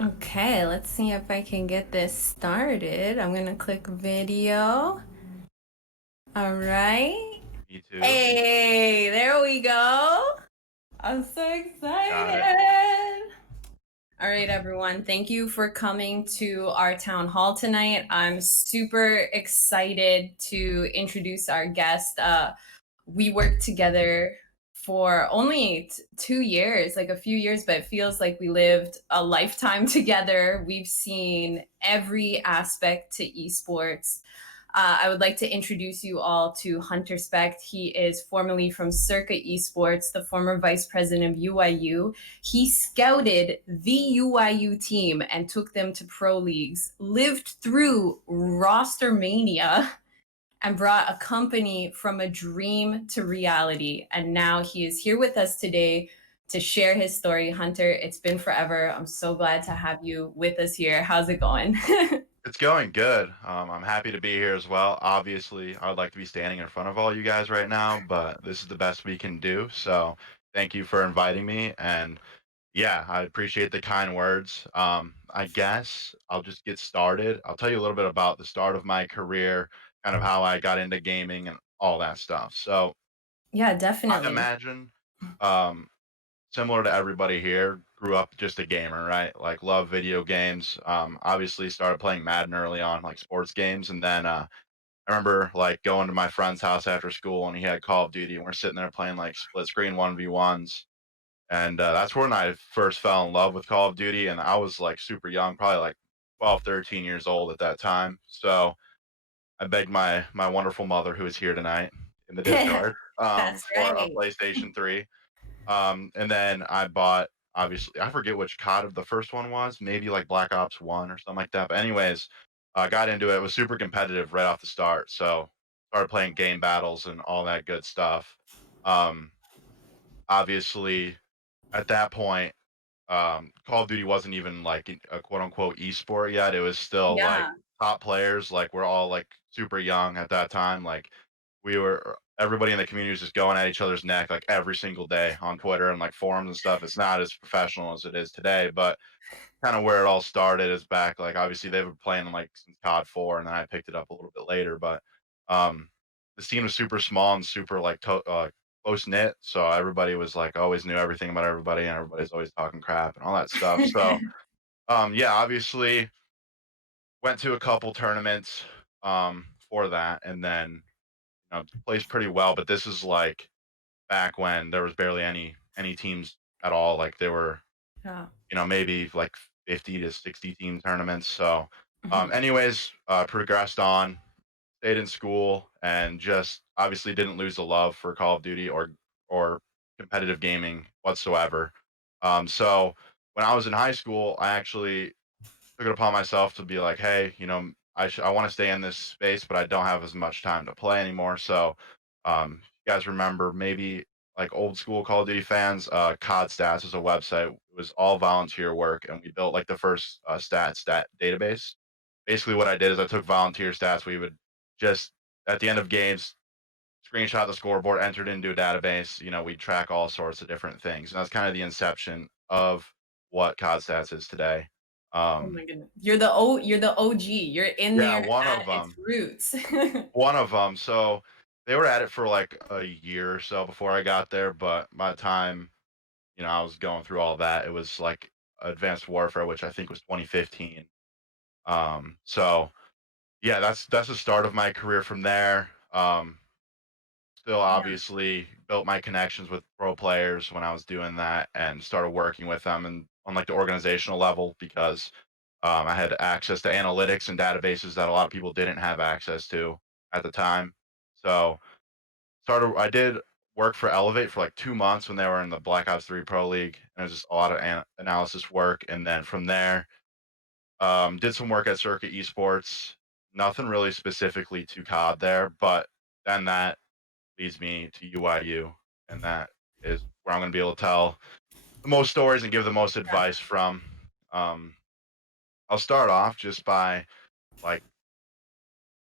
Okay, let's see if I can get this started. I'm gonna click video. All right. Me too. Hey, there we go. I'm so Got it. excited. All right, everyone. Thank you for coming to our town hall tonight. I'm super excited to introduce our guest. We worked together for only 2 years, like a few years, but it feels like we lived a lifetime together. We've seen every aspect to esports. I would like to introduce you all to Hunter Specht. He is formerly from ROKKR Esports, the former vice president of UIU. He scouted the UIU team and took them to pro leagues, lived through roster mania, and brought a company from a dream to reality. And now he is here with us today to share his story. Hunter, it's been forever. I'm so glad to have you with us here. How's it going? It's going good. I'm happy to be here as well. Obviously, I would like to be standing in front of all you guys right now, but this is the best we can do. So thank you for inviting me. And yeah, I appreciate the kind words. I guess I'll just get started. I'll tell you a little bit about the start of my career, kind of how I got into gaming and all that stuff. So Yeah, I definitely. imagine um, similar to everybody here, grew up just a gamer, right? Like love video games. Obviously started playing Madden early on, like sports games, and then I remember like going to my friend's house after school and he had Call of Duty, and we're sitting there playing like split screen 1v1s. And that's when I first fell in love with Call of Duty. And I was like super young, probably like 12, 13 years old at that time. So I begged my wonderful mother, who is here tonight in the Discord, That's for a right. PlayStation 3. And then I bought, obviously, I forget which COD of the first one was, maybe like Black Ops 1 or something like that. But anyways, I got into it. It was super competitive right off the start. So started playing game battles and all that good stuff. Um, Obviously, at that point, Call of Duty wasn't even like a quote unquote esport yet. It was still like Yeah. top players. Like we're all like super young at that time. Like everybody in the community was just going at each other's neck like every single day on Twitter and like forums and stuff. It's not as professional as it is today, but kind of where it all started is back. Like obviously they were playing like since COD 4, and then I picked it up a little bit later. But um, the scene was super small and super like close knit, so everybody was like always knew everything about everybody, and everybody's always talking crap and all that stuff. So yeah, obviously went to a couple tournaments for that, and then placed pretty well. But this is like back when there was barely any teams at all. Like there were Yeah. maybe like 50 to 60 team tournaments. So Mhm. anyways, progressed on, stayed in school, and just obviously didn't lose the love for Call of Duty or competitive gaming whatsoever. So when I was in high school, I actually took it upon myself to be like, hey, I want to stay in this space, but I don't have as much time to play anymore. So, you guys remember maybe like old school Call of Duty fans, COD Stats is a website. It was all volunteer work, and we built like the first stat database. Basically, what I did is I took volunteer stats. We would just at the end of games screenshot the scoreboard, entered into a database. We track all sorts of different things, and that's kind of the inception of what COD Stats is today. Oh Um, my goodness. You're the OG. You're in Yeah, there one of at its them. roots. One of them. So they were at it for like a year or so before I got there, but by the time, I was going through all that, it was like Advanced Warfare, which I think was 2015. So yeah, that's the start of my career from there. Still Yeah. obviously built my connections with pro players when I was doing that and started working with them and on like the organizational level because I had access to analytics and databases that a lot of people didn't have access to at the time. So I did work for Elevate for like 2 months when they were in the Black Ops 3 Pro League, and it was just a lot of analysis work. And then from there, did some work at Circuit Esports. Nothing really specifically to COD there, but then that leads me to UIU, and that is where I'm going to be able to tell the most stories and give the most Yeah. advice from. Um, I'll start off just by like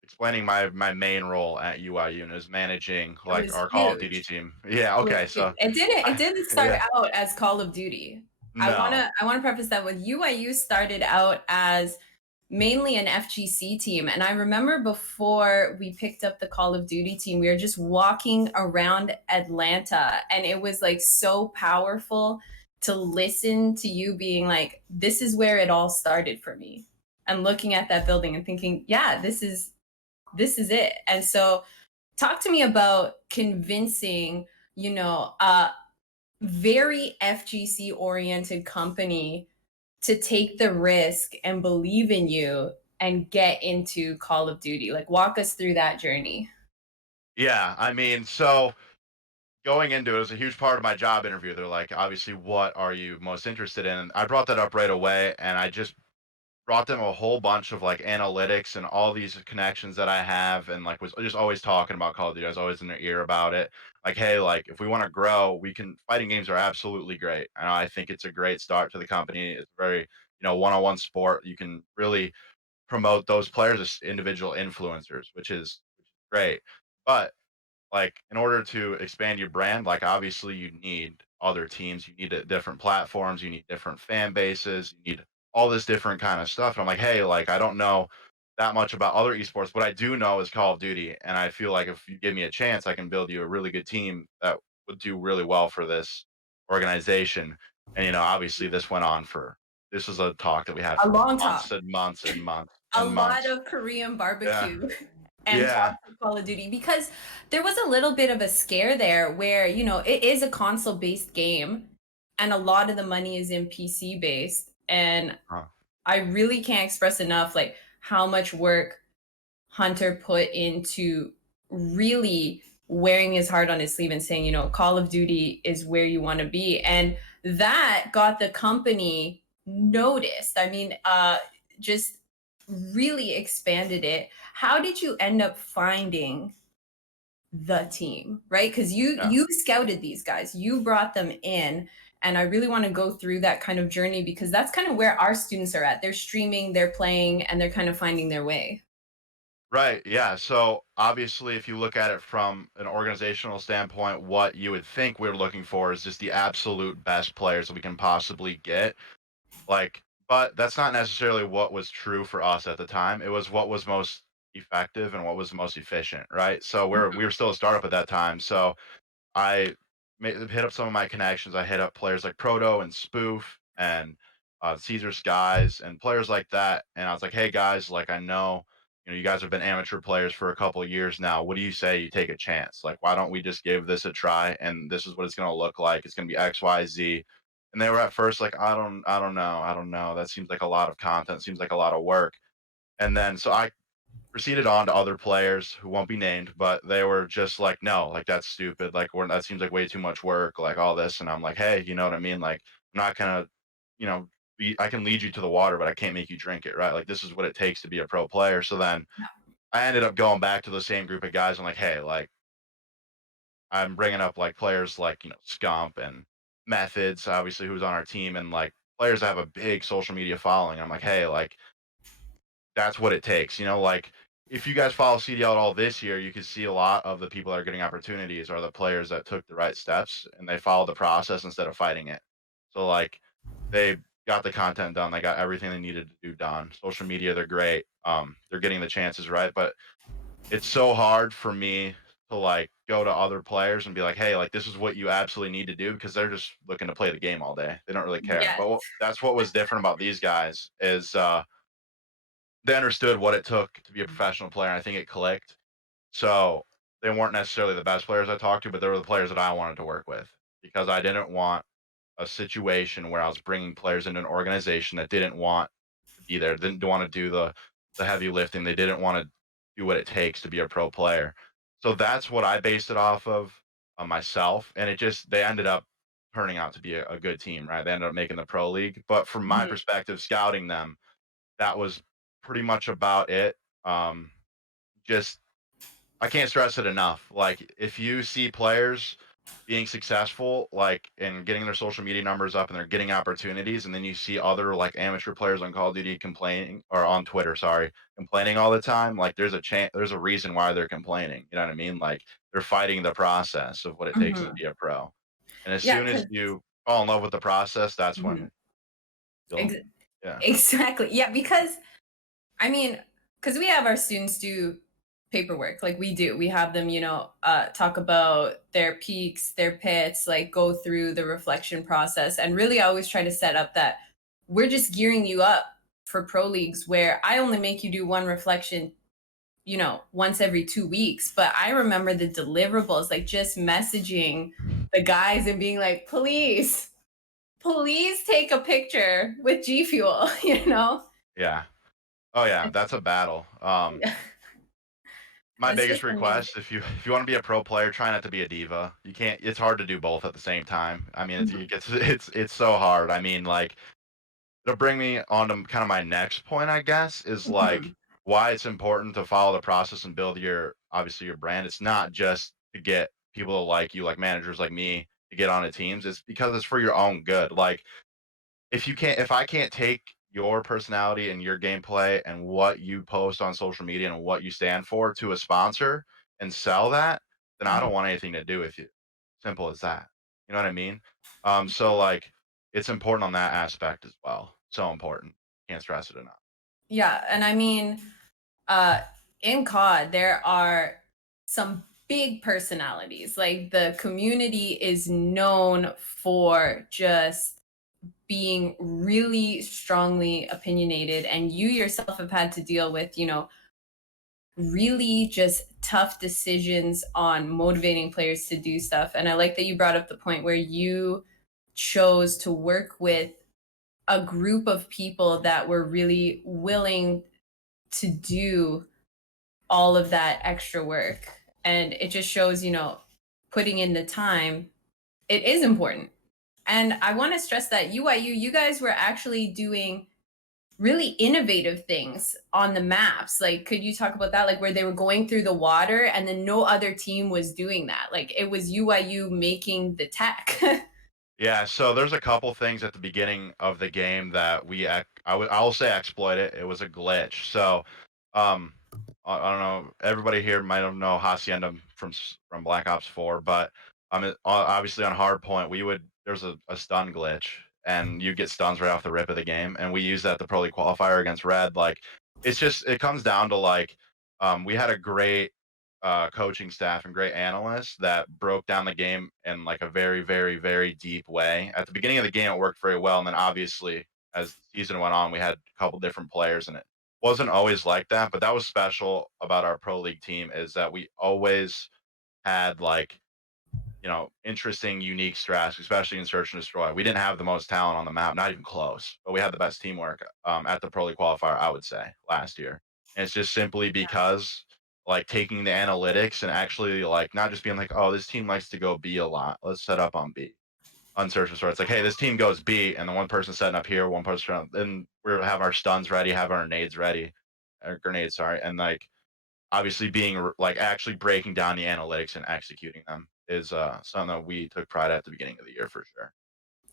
explaining my main role at UIU and is managing It like was our Call of Duty huge. team. Yeah, It was okay, huge. so It didn't I it didn't start yeah. out as Call of Duty. No. I wanna preface that with UIU started out as mainly an FGC team, and I remember before we picked up the Call of Duty team, we were just walking around Atlanta, and it was, like, so powerful to listen to you being like, "This is where it all started for me," and looking at that building and thinking, "Yeah, this is it." And so talk to me about convincing, a very FGC oriented company to take the risk and believe in you and get into Call of Duty. Like, walk us through that journey. Yeah, I mean, so going into it was a huge part of my job interview. They're like, obviously, what are you most interested in? And I brought that up right away, and I just brought them a whole bunch of like analytics and all these connections that I have, and like was just always talking about Call of Duty. I was always in their ear about it. Like, hey, like if we want to grow, we can. Fighting games are absolutely great, and I think it's a great start to the company. It's very one-on-one sport. You can really promote those players as individual influencers, which is great. But like in order to expand your brand, like obviously you need other teams, you need different platforms, you need different fan bases, you need all this different kind of stuff. And I'm like, hey, like I don't know that much about other esports. What I do know is Call of Duty, and I feel like if you give me a chance, I can build you a really good team that would do really well for this organization. And obviously this went on for this was a talk that we had A for long talk, months and months and months a and lot months. of Korean Yeah. barbecue and Yeah. talk of Call of Duty because there was a little bit of a scare there where, it is a console based game and a lot of the money is in PC based. And Huh. I really can't express enough like how much work Hunter put into really wearing his heart on his sleeve and saying, Call of Duty is where you want to be. And that got the company noticed. I mean, just really expanded it. How did you end up finding the team, right? Because you Yeah. you scouted these guys, you brought them in, and I really want to go through that kind of journey because that's kind of where our students are at. They're streaming, they're playing, and they're kind of finding their way. Right. Yeah. So obviously, if you look at it from an organizational standpoint, what you would think we're looking for is just the absolute best players that we can possibly get. Like, but that's not necessarily what was true for us at the time. It was what was most effective and what was most efficient. Right. So we were still a startup at that time. So I hit up some of my connections. I hit up players like Proto and Spoof and Caesar Skies and players like that. And I was like, hey guys, like I know, you guys have been amateur players for a couple of years now. What do you say you take a chance? Like, why don't we just give this a try? And this is what it's going to look like. It's going to be X, Y, Z. And they were at first like, I don't know, I don't know. That seems like a lot of content. Seems like a lot of work. And then so I proceeded on to other players who won't be named, but they were just like, "No, like that's stupid. Like that seems like way too much work. Like all this." And I'm like, "Hey, you know what I mean? Like I'm not gonna, you know, I can lead you to the water, but I can't make you drink it, right? Like this is what it takes to be a pro player." So then I ended up going back to the same group of guys. I'm like, "Hey, like I'm bringing up like players like Scump and Methods, obviously who's on our team, and like players that have a big social media following. I'm like, hey, like that's what it takes. Like if you guys follow CDL at all this year, you can see a lot of the people that are getting opportunities are the players that took the right steps and they followed the process instead of fighting it. So like they got the content done, they got everything they needed to do done. Social media, they're great. They're getting the chances right, but it's so hard for me to like go to other players and be like, hey, like this is what you absolutely need to do because they're just looking to play the game all day. They don't really care. Yes. But that's what was different about these guys is they understood what it took to be a professional player. And I think it clicked. So they weren't necessarily the best players I talked to, but they were the players that I wanted to work with because I didn't want a situation where I was bringing players into an organization that didn't want to be there, didn't want to do the heavy lifting. They didn't want to do what it takes to be a pro player. So that's what I based it off of myself, and they ended up turning out to be a good team, right? They ended up making the pro league. But from my Mhm. perspective, scouting them, that was pretty much about it. Um, just I can't stress it enough. Like if you see players being successful, like and getting their social media numbers up and they're getting opportunities, and then you see other like amateur players on Call of Duty complaining or on Twitter, sorry, complaining all the time, like there's a reason why they're complaining. You know what I mean? Like they're fighting the process of what it takes to Mhm. be a pro. And as Yeah, soon as 'cause you fall in love with the process, that's when Mhm. you'll Ex yeah. exactly. Yeah, because I mean, because we have our students do paperwork, like we do. We have them, talk about their peaks, their pits, like go through the reflection process. And really, I always try to set up that we're just gearing you up for pro leagues where I only make you do one reflection, once every 2 weeks. But I remember the deliverables, like just messaging the guys and being like, please take a picture with G Fuel, Yeah. Oh, yeah, that's a battle. My It's biggest just amazing. request, if you wanna be a pro player, try not to be a diva. You can't it's hard to do both at the same time. I mean, Mhm, it's so hard. I mean, like, it'll bring me on to kind of my next point, I guess, is, like, mhm, why it's important to follow the process and build obviously, your brand. It's not just to get people to like you, like managers like me, to get onto teams. It's because it's for your own good. Like, if I can't take your personality and your gameplay and what you post on social media and what you stand for to a sponsor and sell that, then I mhm. don't want anything to do with you. Simple as that. You know what I mean? So like it's important on that aspect as well. So important. Can't stress it enough. Yeah, and I mean, uh, in COD, there are some big personalities. Like the community is known for just being really strongly opinionated, and you yourself have had to deal with, really just tough decisions on motivating players to do stuff. And I like that you brought up the point where you chose to work with a group of people that were really willing to do all of that extra work. And it just shows, putting in the time, it is important. And I want to stress that you guys were actually doing really innovative things on the maps. Like, could you talk about that? Like, where they were going through the water and then no other team was doing that. Like, it was UIU making the tech. Yeah, so there's a couple things at the beginning of the game that I'll say exploit it. It was a glitch. So, um, I don't know. Everybody here might not know Hacienda from Black Ops 4, but obviously on hardpoint there's a stun glitch, and you get stuns right off the rip of the game, and we use that the Pro League qualifier against Red. Like, it comes down to like, we had a great coaching staff and great analysts that broke down the game in like a very, very, very deep way. At the beginning of the game, it worked very well, and then obviously as the season went on, we had a couple different players, and it wasn't always like that. But that was special about our pro league team is that we always had like interesting, unique strats, especially in search and destroy. We didn't have the most talent on the map, not even close, but we had the best teamwork at the Pro League qualifier, I would say, last year. And it's just simply because like taking the analytics and actually like not just being like, oh, this team likes to go B a lot. Let's set up on B. On search and destroy. It's like, hey, this team goes B, and the one person setting up here, one person, then we're have our stuns ready, have our nades ready, or grenades, sorry, and like obviously being like actually breaking down the analytics and executing them is something that we took pride at the beginning of the year for sure.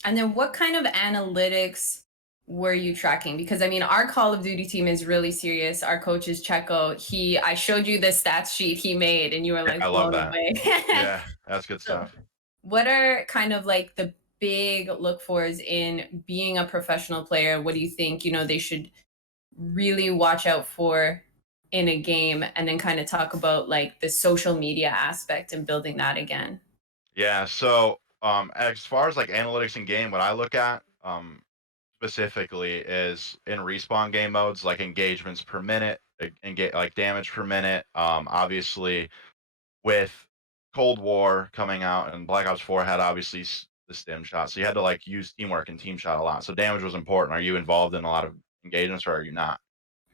And then what kind of analytics were you tracking? Because I mean, our Call of Duty team is really serious. Our coach is Checo. I showed you the stats sheet he made, and you were Yeah, I like love blown that. away. Yeah, that's good So, stuff. what are kind of like the big look fors in being a professional player? What do you think, they should really watch out for in a game? And then kind of talk about like the social media aspect and building that again. Yeah, so as far as like analytics in game, what I look at specifically is in respawn game modes, like engagements per minute, like damage per minute. Obviously with Cold War coming out and Black Ops 4 had obviously the stim shot. So you had to like use teamwork and team shot a lot. So damage was important. Are you involved in a lot of engagements or are you not?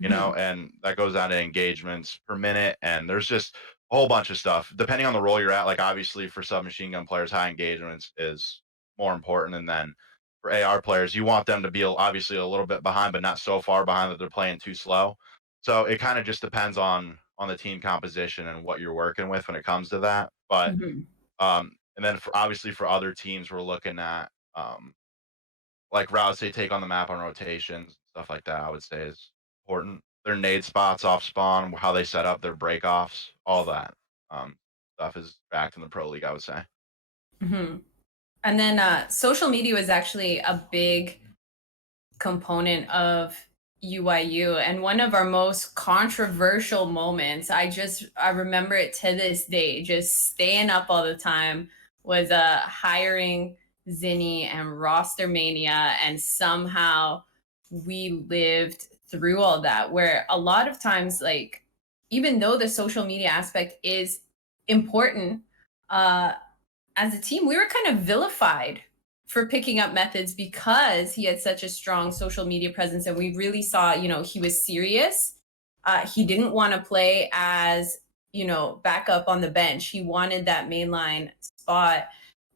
Mhm. And that goes down to engagements per minute. And there's just a whole bunch of stuff depending on the role you're at. Like obviously for submachine gun players, high engagements is more important. And then for AR players, you want them to be obviously a little bit behind, but not so far behind that they're playing too slow. So it kind of just depends on the team composition and what you're working with when it comes to that. But Mhm. and then obviously for other teams, we're looking at like routes they take on the map on rotations, stuff like that. I would say is important. Their nade spots off spawn, how they set up their breakoffs, all that stuff is backed in the pro league. I would say. Mhm. And then social media was actually a big component of UIU, and one of our most controversial moments, I remember it to this day, just staying up all the time, was hiring Zinni and roster mania, and somehow we lived through all that, where a lot of times, like, even though the social media aspect is important, uh as a team, we were kind of vilified for picking up methods because he had such a strong social media presence. And we really saw, he was serious. He didn't want to play as, backup on the bench. He wanted that mainline spot.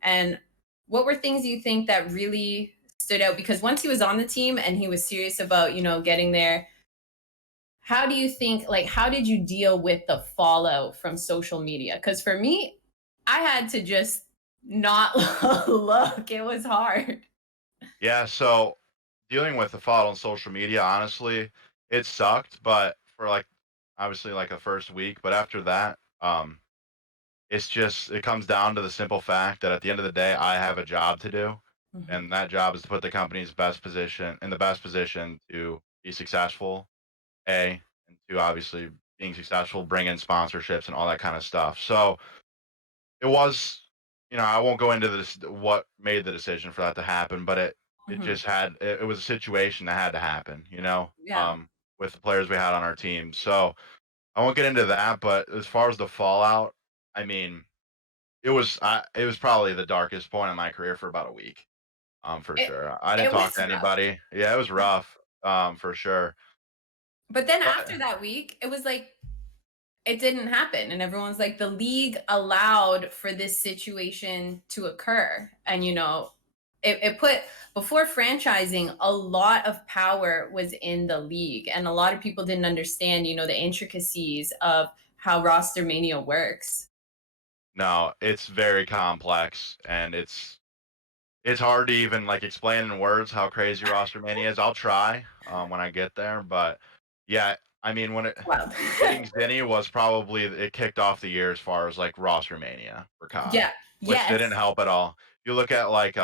And what were things you think that really stood out? Because once he was on the team and he was serious about, getting there, how do you think, like, how did you deal with the fallout from social media? Because for me, I had to just not look. It was hard. Yeah, so dealing with the fallout on social media, honestly, it sucked, but for like obviously like the first week, but after that, it's just it comes down to the simple fact that at the end of the day, I have a job to do, Mhm, and that job is to put the company's best position in the best position to be successful, A, and two, obviously being successful, bring in sponsorships and all that kind of stuff. So it was, I won't go into this what made the decision for that to happen, but it mhm. just had it was a situation that had to happen, Yeah. with the players we had on our team. So I won't get into that, but as far as the fallout, I mean, it was probably the darkest point in my career for about a week, for It sure. I didn't it talk was to rough. anybody. Yeah, it was rough, for sure. But then But after that week, it was like it didn't happen. And everyone's like, the league allowed for this situation to occur. And, it put, before franchising, a lot of power was in the league. And a lot of people didn't understand, the intricacies of how roster mania works. no, it's very complex and it's hard to even, like, explain in words how crazy roster mania is. I'll try, when I get there, but, yeah, I mean, Wow. getting Zinni was probably it kicked off the year as far as, like, roster mania for COD, Yeah. which Yes. didn't help at all. You look at, like,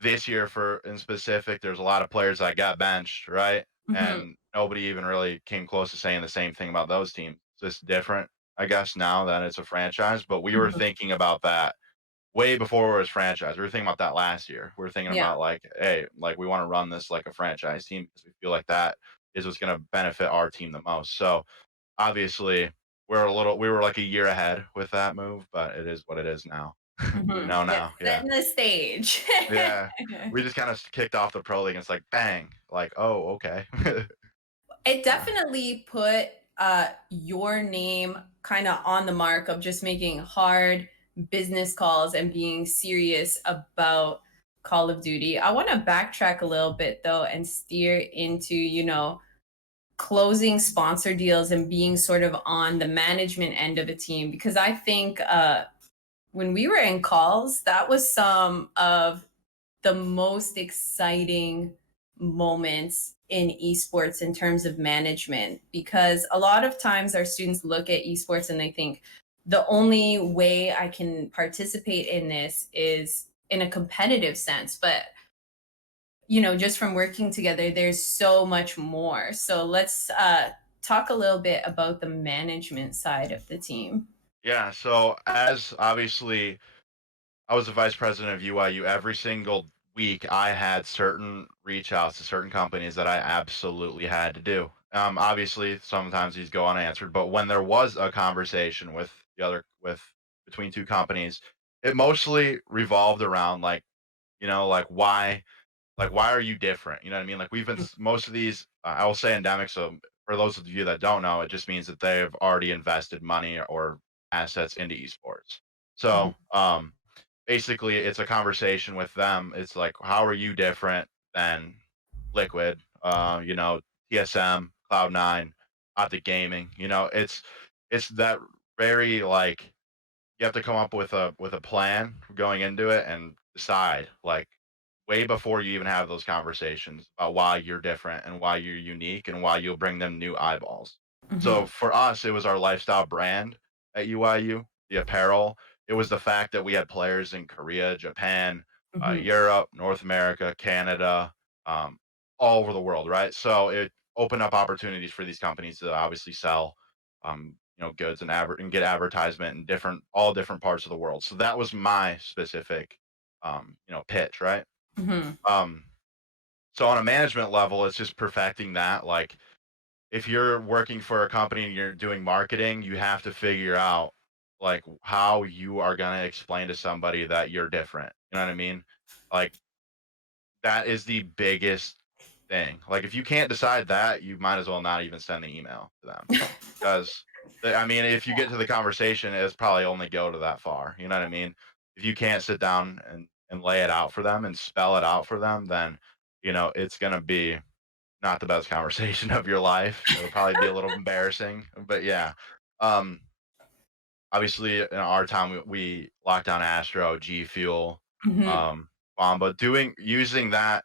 this year for in specific, there's a lot of players that got benched, right? Hmm. And nobody even really came close to saying the same thing about those teams. It's just different, I guess, now that it's a franchise, but we were Hmm. thinking about that way before it was franchise. We were thinking about that last year. We were thinking Yeah. about like, hey, like we want to run this like a franchise team because we feel like that is what's going to benefit our team the most. So obviously, we were like a year ahead with that move, but it is what it is now. We Hmm. know Yeah. now. Yeah, Setting the stage. yeah. We just kind of kicked off the pro league. And it's like bang, like oh okay. It Yeah. definitely put your name kind of on the mark of just making hard business calls and being serious about Call of Duty. I want to backtrack a little bit though and steer into, closing sponsor deals and being sort of on the management end of a team, because I think when we were in calls, that was some of the most exciting moments in esports in terms of management, because a lot of times our students look at esports and they think the only way I can participate in this is in a competitive sense, but just from working together there's so much more. So let's talk a little bit about the management side of the team. Yeah. So as obviously I was the vice president of UIU. Every single week, I had certain reach outs to certain companies that I absolutely had to do. Obviously, sometimes these go unanswered, but when there was a conversation with between two companies, it mostly revolved around like why are you different? You know what I mean? Like we've been most of these, I will say endemic. So for those of you that don't know, it just means that they've already invested money or assets into esports. Mhm, So basically it's a conversation with them. It's like, how are you different than Liquid, TSM, Cloud9, Optic Gaming? It's that very like you have to come up with a plan going into it and decide like way before you even have those conversations about why you're different and why you're unique and why you'll bring them new eyeballs. mhm, So for us, it was our lifestyle brand at UIU, the apparel. It was the fact that we had players in Korea, Japan, Hmm. Europe, North America, Canada, um, all over the world, right? So it opened up opportunities for these companies to obviously sell, goods and and get advertisement in all different parts of the world. So that was my specific, pitch, right? Hmm. Um, so on a management level, it's just perfecting that. Like if you're working for a company and you're doing marketing, you have to figure out like how you are going to explain to somebody that you're different. You know what I mean? Like that is the biggest thing. Like if you can't decide that, you might as well not even send the email to them because I mean, if you get to the conversation, it's probably only go to that far. You know what I mean? If you can't sit down and lay it out for them and spell it out for them, then it's going to be not the best conversation of your life. It'll probably be a little embarrassing, but yeah. Um, Obviously, in our time, we locked down Astro, G Fuel, Hmm. Bomba, using that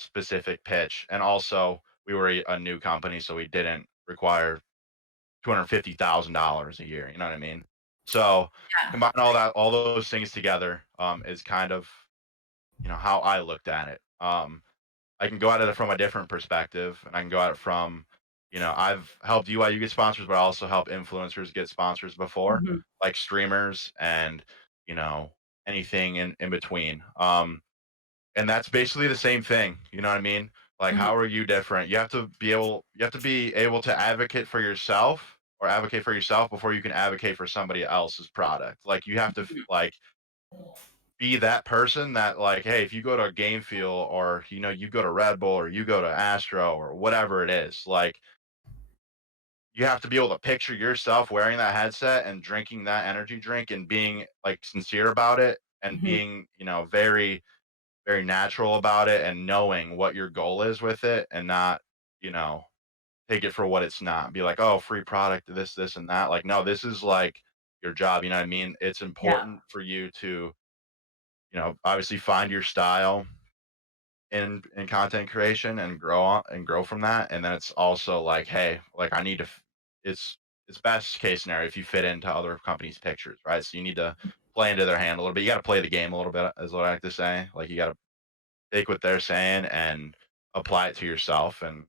specific pitch, and also we were a new company, so we didn't require $250,000 a year. You know what I mean? So Yeah. combine all those things together, is kind of how I looked at it. I can go at it from a different perspective, and I can go at it from, I've helped UIU get sponsors, but I also help influencers get sponsors before, Hmm. like streamers and, you know, anything in between. And that's basically the same thing. You know what I mean? Like, Hmm. how are you different? You have to be able to advocate for yourself or advocate for yourself before you can advocate for somebody else's product. Like, you have to like be that person that like, hey, if you go to a game feel or you go to Red Bull or you go to Astro or whatever it is, like you have to be able to picture yourself wearing that headset and drinking that energy drink and being like sincere about it and Hmm. being, very, very natural about it and knowing what your goal is with it and not, you know, take it for what it's not. Be like, oh, free product, this, and that. Like, no, this is like your job. You know what I mean? It's Yeah. important for you to, obviously find your style in content creation and grow from that. And then it's also like, hey, like I need to. It's best case scenario if you fit into other companies' pictures, right? So you need to play into their hand a little bit. You got to play the game a little bit, is what I like to say. Like you got to take what they're saying and apply it to yourself, and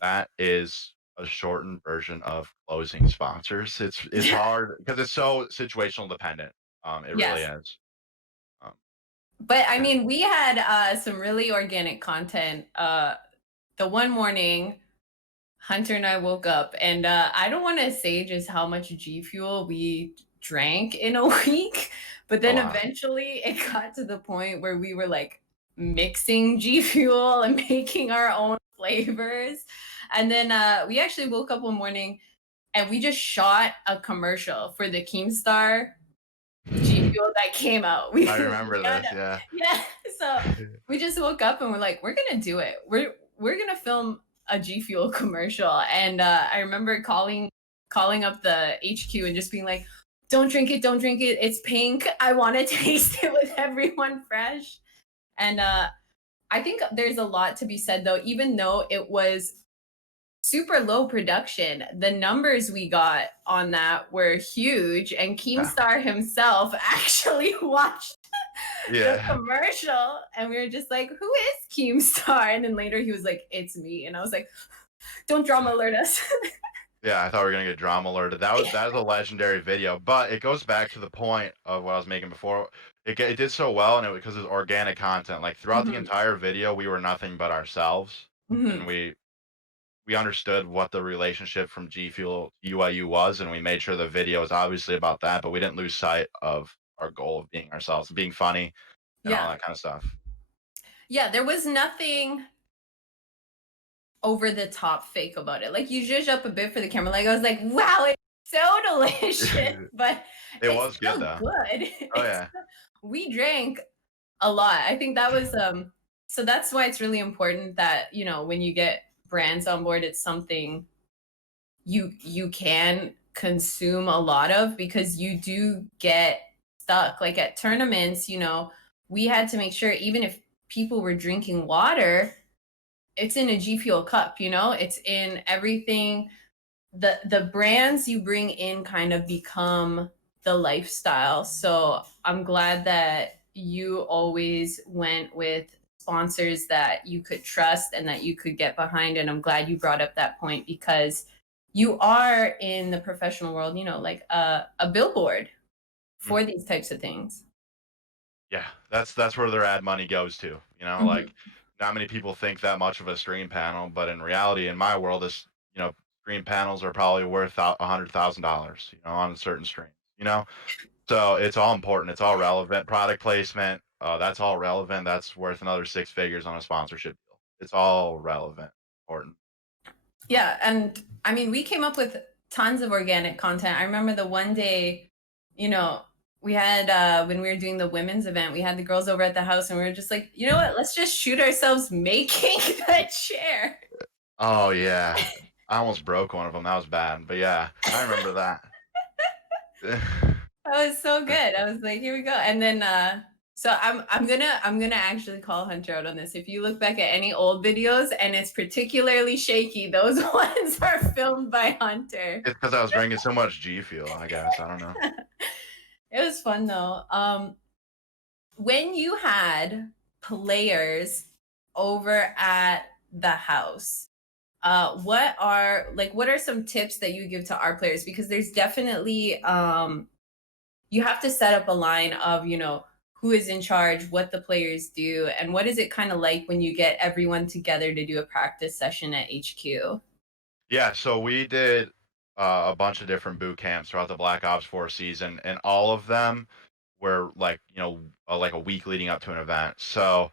that is a shortened version of closing sponsors. It's Yeah. hard because it's so situational dependent. It really Yes. is. Um, But I yeah. mean, we had some really organic content. The one morning, Hunter and I woke up, and I don't want to say just how much G Fuel we drank in a week, but A then lot. eventually it got to the point where we were like mixing G Fuel and making our own flavors. And then we actually woke up one morning and we just shot a commercial for the Keemstar G Fuel that came out. I We remember got this. Yeah. yeah. So we just woke up and we're like, we're gonna do it. We're gonna film a G Fuel commercial. And I remember calling up the HQ and just being like, don't drink it, don't drink it. It's pink. I want to taste it with everyone fresh. And I think there's a lot to be said though, even though it was super low production. The numbers we got on that were huge, and Yeah. Keemstar himself actually watched the Yeah. commercial, and we were just like, "Who is Keemstar?" And then later he was like, "It's me," and I was like, "Don't drama alert us." Yeah, I thought we were gonna get drama alerted. That is a legendary video, but it goes back to the point of what I was making before. It did so well, and it because it's organic content. Like throughout the Mhm. entire video, we were nothing but ourselves, and Mhm. we understood what the relationship from G Fuel UIU was, and we made sure the video was obviously about that, but we didn't lose sight of our goal of being ourselves, being funny, and all Yeah, that kind of stuff. yeah. There was nothing over the top fake about it. Like you zhuzh up a bit for the camera. Like I was like, "Wow, it's so delicious," but It it's was good still though. good. Oh yeah. We drank a lot. I think that was so that's why it's really important that, when you get brands on board, it's something you can consume a lot of because you do get stuck. Like at tournaments, we had to make sure even if people were drinking water, it's in a G Fuel cup, it's in everything. The brands you bring in kind of become the lifestyle. So I'm glad that you always went with sponsors that you could trust and that you could get behind. And I'm glad you brought up that point because you are in the professional world, like a billboard Mm. for these types of things. Yeah, that's where their ad money goes to. Mhm. Like not many people think that much of a screen panel, but in reality, in my world, screen panels are probably worth $100,000, on certain screens. So it's all important. It's all relevant. Product placement, that's all relevant. That's worth another six figures on a sponsorship deal. It's all relevant, important. Yeah, and I mean, we came up with tons of organic content. I remember the one day, you know, we had when we were doing the women's event, we had the girls over at the house and we were just like, you know what, let's just shoot ourselves making that chair. Oh yeah, I almost broke one of them. That was bad. But yeah, I remember that. That was so good. I was like, here we go. And then so I'm gonna actually call Hunter out on this. If you look back at any old videos and it's particularly shaky, those ones are filmed by Hunter. It's because I was drinking so much G Fuel, I guess. I don't know. It was fun though. When you had players over at the house, what are some tips that you give to our players? Because there's definitely you have to set up a line of, who is in charge, what the players do, and what is it kind of like when you get everyone together to do a practice session at HQ? Yeah, so we did a bunch of different boot camps throughout the Black Ops 4 season, and all of them were like, like a week leading up to an event. So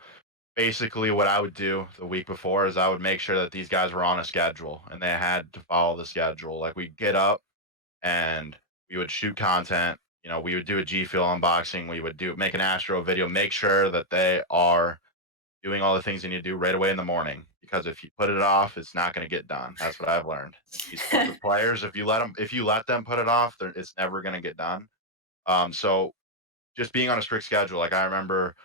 basically, what I would do the week before is I would make sure that these guys were on a schedule and they had to follow the schedule. Like we'd get up and we would shoot content. We would do a G Fuel unboxing. We would make an Astro video, make sure that they are doing all the things you need to do right away in the morning. Because if you put it off, it's not going to get done. That's what I've learned in esports with players. If you let them put it off, it's never going to get done. So just being on a strict schedule. Like I remember,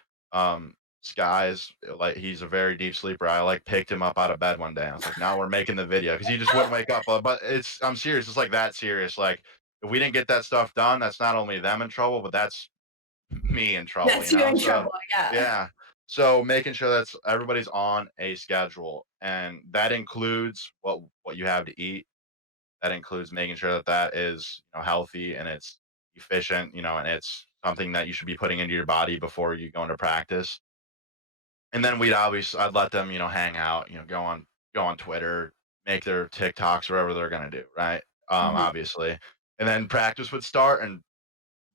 Skies, like he's a very deep sleeper. I like picked him up out of bed one day. I was like, "Now we're making the video," because he just wouldn't wake up. But I'm serious. It's like that serious. Like if we didn't get that stuff done, that's not only them in trouble, but that's me in trouble. That's you in So trouble. Yeah. yeah. So making sure that's everybody's on a schedule, and that includes what you have to eat. That includes making sure that that is healthy and it's efficient, and it's something that you should be putting into your body before you go into practice. And then I'd let them hang out, go on Twitter, make their TikToks, whatever they're gonna do, right? Mhm. Obviously, and then practice would start, and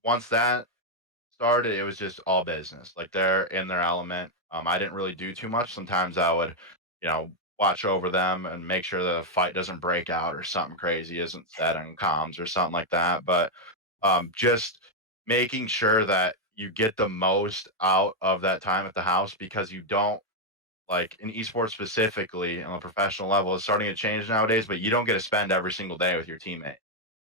once that started, it was just all business. Like they're in their element. I didn't really do too much. Sometimes I would, watch over them and make sure the fight doesn't break out or something crazy isn't said on comms or something like that. But just making sure that you get the most out of that time at the house, because you don't, like in esports specifically on a professional level, it's starting to change nowadays, but you don't get to spend every single day with your teammate.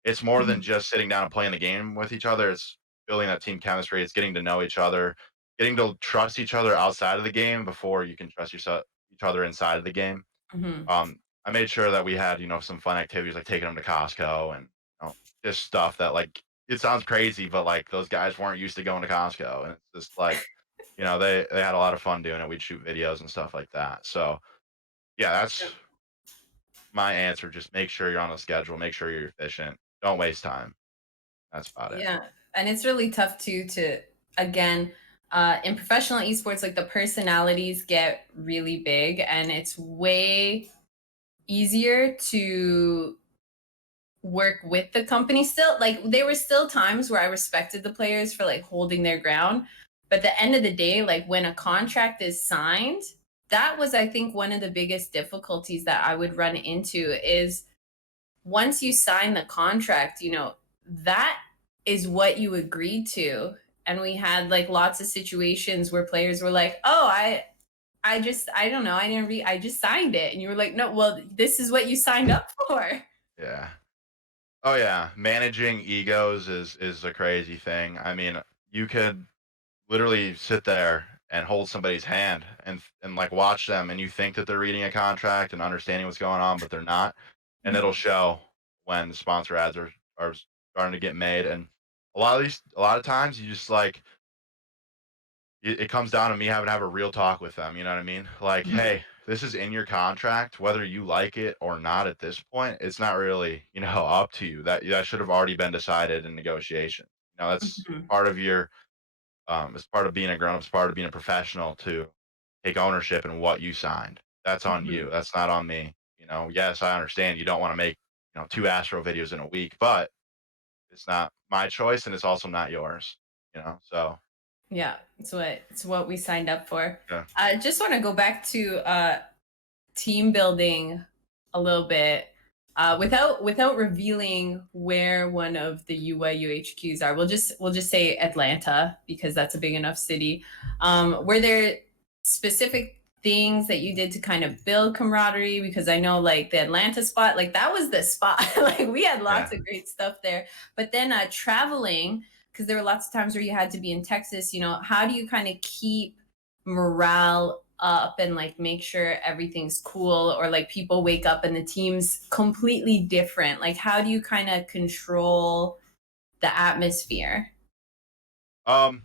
It's more than Mhm. just sitting down and playing the game with each other. It's building that team chemistry. It's getting to know each other, getting to trust each other outside of the game before you can trust each other inside of the game. Mhm. I made sure that we had, some fun activities like taking them to Costco and just stuff that, like, it sounds crazy, but like those guys weren't used to going to Costco, and it's just like, they had a lot of fun doing it. We'd shoot videos and stuff like that. So yeah, that's my answer. Just make sure you're on a schedule. Make sure you're efficient. Don't waste time. That's about it. Yeah, and it's really tough too to again in professional esports, like the personalities get really big, and it's way easier to work with the company still. Like there were still times where I respected the players for like holding their ground, but at the end of the day, like when a contract is signed, that was, I think, one of the biggest difficulties that I would run into is once you sign the contract, that is what you agreed to. And we had like lots of situations where players were like, "Oh, I don't know, I didn't read, I just signed it." And you were like, "No, well, this is what you signed up for." Yeah. Oh yeah. Managing egos is a crazy thing. I mean, you could literally sit there and hold somebody's hand and like watch them, and you think that they're reading a contract and understanding what's going on, but they're not. And it'll Mhm. show when sponsor ads are starting to get made. And a lot of times you just like it comes down to me having to have a real talk with them. You know what I mean? Like, Mhm, hey, this is in your contract, whether you like it or not. At this point, it's not really up to you. That should have already been decided in negotiation. That's mhm. part of your it's part of being a grown up. It's part of being a professional to take ownership in what you signed. That's on you. Mhm. That's not on me. Yes, I understand you don't want to make, two Astro videos in a week, but it's not my choice and it's also not yours, So, Yeah, it's what we signed up for. yeah. I just want to go back to team building a little bit without revealing where one of the UYUHQs are. We'll just say Atlanta because that's a big enough city. Were there specific things that you did to kind of build camaraderie? Because I know like the Atlanta spot, like that was the spot. Like we had Yeah. lots of great stuff there. But then traveling, because there were lots of times where you had to be in Texas, how do you kind of keep morale up and like make sure everything's cool, or like people wake up and the team's completely different? Like how do you kind of control the atmosphere? Um,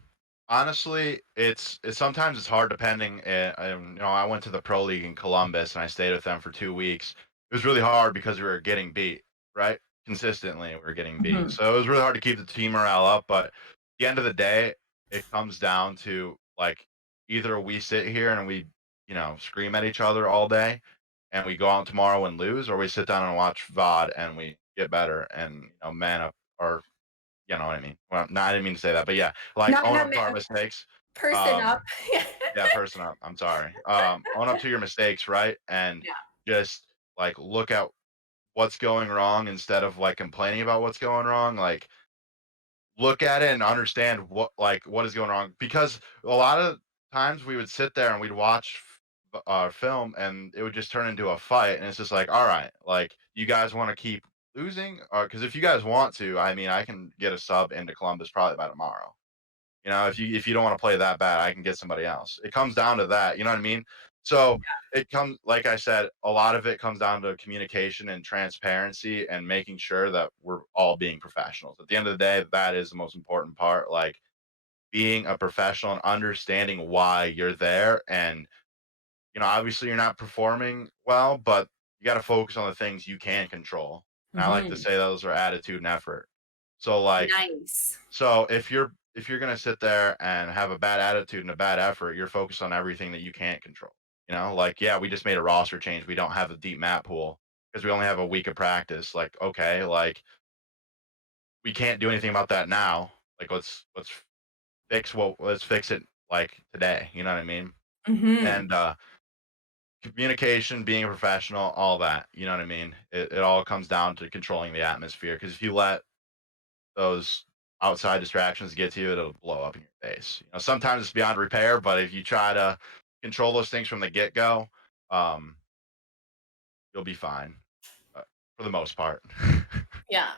Honestly, it's sometimes it's hard depending. I went to the pro league in Columbus and I stayed with them for 2 weeks. It was really hard because we were getting beat, right? Consistently, we were getting beat. Hmm. So it was really hard to keep the team morale up. But at the end of the day, it comes down to like either we sit here and we, scream at each other all day and we go out tomorrow and lose, or we sit down and watch VOD and we get better and man up our you know what I mean? Well, no, I didn't mean to say that, but yeah, like Not own not up to our mistakes. person up. Um, yeah, person up. I'm sorry. Own up to your mistakes, right? And Yeah. just like look at what's going wrong instead of like complaining about what's going wrong. Like look at it and understand what is going wrong, because a lot of times we would sit there and we'd watch film and it would just turn into a fight, and it's just like, all right, like you guys want to keep losing, or because if you guys want to, I mean, I can get a sub into Columbus probably by tomorrow. If you don't want to play that bad, I can get somebody else. It comes down to that, you know what I mean? So it comes, like I said, a lot of it comes down to communication and transparency and making sure that we're all being professionals. At the end of the day, that is the most important part. Like being a professional and understanding why you're there. And, obviously you're not performing well, but you got to focus on the things you can control. And I like to Hmm. say those are attitude and effort. So like Nice. so if you're gonna sit there and have a bad attitude and a bad effort, you're focused on everything that you can't control. Like, yeah, we just made a roster change. We don't have a deep map pool because we only have a week of practice. Like, okay, like we can't do anything about that now. Like, let's fix it like today. You know what I mean? Hmm. And communication, being a professional, all that. You know what I mean? It all comes down to controlling the atmosphere. Because if you let those outside distractions get to you, it'll blow up in your face. Sometimes it's beyond repair, but if you try to control those things from the get go, um, you'll be fine for the most part. Yeah.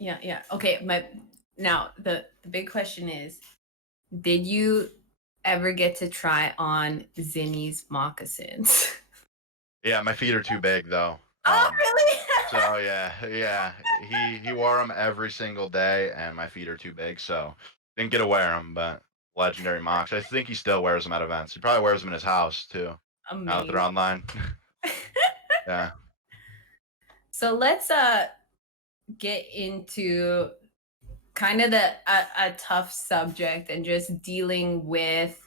Yeah. Yeah. Okay. Now the big question is, did you ever get to try on Zinni's moccasins? Yeah, my feet are too big though. Oh, really? So yeah, yeah, he wore them every single day, and my feet are too big, so didn't get to wear them. But legendary mocks, I think he still wears them at events. He probably wears them in his house too. Now that they're Amazing. online, yeah. So let's get into kind of a tough subject and just dealing with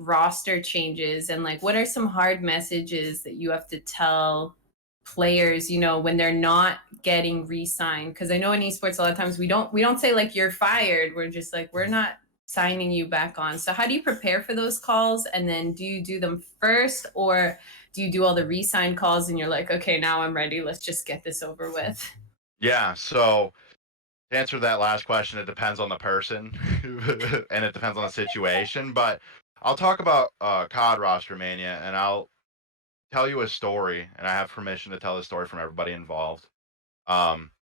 roster changes, and like what are some hard messages that you have to tell players, when they're not getting re-signed? Because I know in esports a lot of times we don't say like you're fired, we're just like we're not signing you back on. So how do you prepare for those calls, and then do you do them first, or do you do all the re-sign calls and you're like, okay, now I'm ready, let's just get this over with? Yeah, so to answer that last question, it depends on the person and it depends on the situation. But I'll talk about COD roster mania, and I'll tell you a story, and I have permission to tell the story from everybody involved.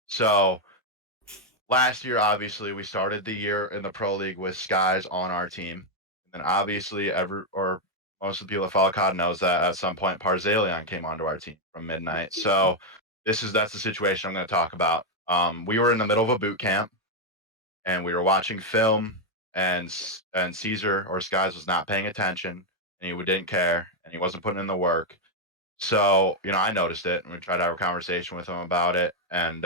So last year, obviously, we started the year in the pro league with Skies on our team, and then obviously most of the people that follow COD knows that at some point Parzalion came onto our team from Midnight. So that's the situation I'm going to talk about. We were in the middle of a boot camp, and we were watching film, and Caesar or Skies was not paying attention, and he didn't care, and he wasn't putting in the work. So, I noticed it, and we tried to have a conversation with him about it, and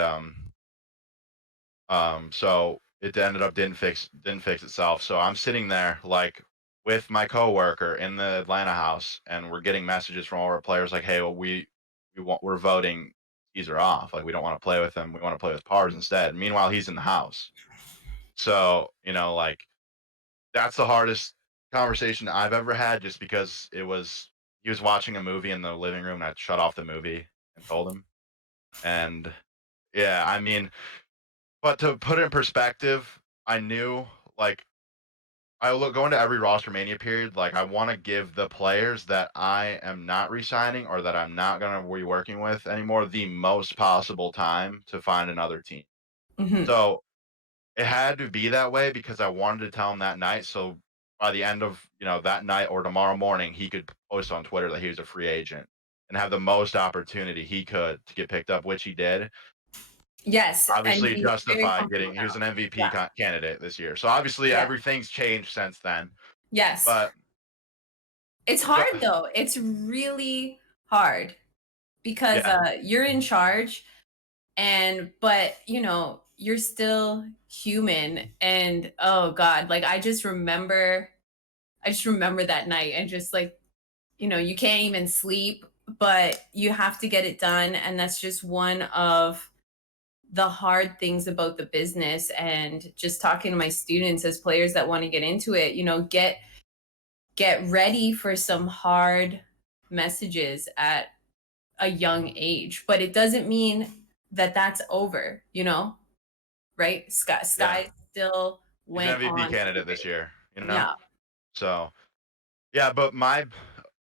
so it ended up didn't fix itself. So I'm sitting there like with my coworker in the Atlanta house, and we're getting messages from all our players like, "Hey, well, we're voting Caesar off. Like, we don't want to play with him. We want to play with Pars instead." Meanwhile, he's in the house. So, like that's the hardest conversation I've ever had, just because he was watching a movie in the living room, and I shut off the movie and told him. And yeah, I mean, but to put it in perspective, I knew, like, I look going to every roster mania period, like, I want to give the players that I am not resigning or that I'm not going to be working with anymore the most possible time to find another team. Hmm. So it had to be that way because I wanted to tell him that night. So by the end of that night or tomorrow morning, he could post on Twitter that he was a free agent and have the most opportunity he could to get picked up, which he did. Yes, and Obviously he's very justified comfortable getting he was now. an MVP Yeah, candidate this year. So obviously yeah, everything's changed since then. yes. But It's go hard though. It's really hard because yeah, you're in charge, and but you're still human. And oh God, like I just remember that night, and just like you can't even sleep, but you have to get it done, and that's just one of the hard things about the business. And just talking to my students as players that want to get into it, get ready for some hard messages at a young age, but it doesn't mean that that's over, right? yeah. Sky still He's an went MVP on to be candidate this great. year. Yeah. So yeah, but my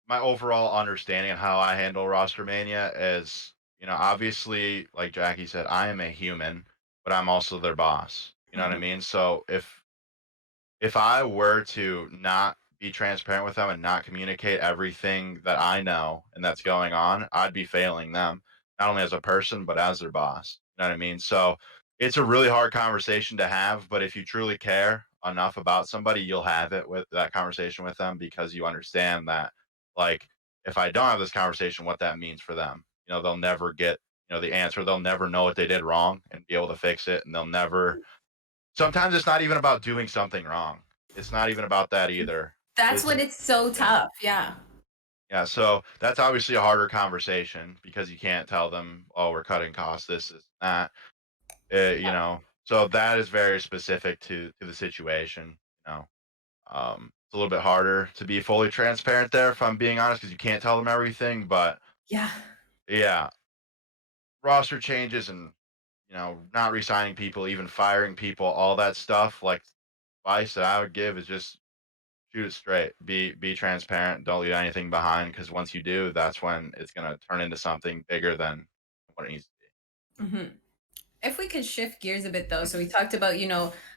overall understanding of how I handle roster mania is, obviously, like Jackie said, I am a human, but I'm also their boss. You know what I Mhm. mean? So if I were to not be transparent with them and not communicate everything that I know and that's going on, I'd be failing them, not only as a person, but as their boss. You know what I mean? So it's a really hard conversation to have, but if you truly care enough about somebody, you'll have it with that conversation with them because you understand that, like, if I don't have this conversation, what that means for them. They'll never get, the answer. They'll never know what they did wrong and be able to fix it. And they'll never sometimes it's not even about doing something wrong. It's not even about that either. That's It's what it's so yeah. tough. Yeah. Yeah, so that's obviously a harder conversation because you can't tell them, "Oh, we're cutting costs, this, that." So that is very specific to the situation, you know? It's a little bit harder to be fully transparent there, if I'm being honest, because you can't tell them everything, but Yeah. yeah, roster changes and, not resigning people, even firing people, all that stuff, like, advice that I would give is just shoot it straight. Be transparent. Don't leave anything behind because once you do, that's when it's gonna turn into something bigger than what it needs to Hmm. If we could shift gears a bit though, so we talked about,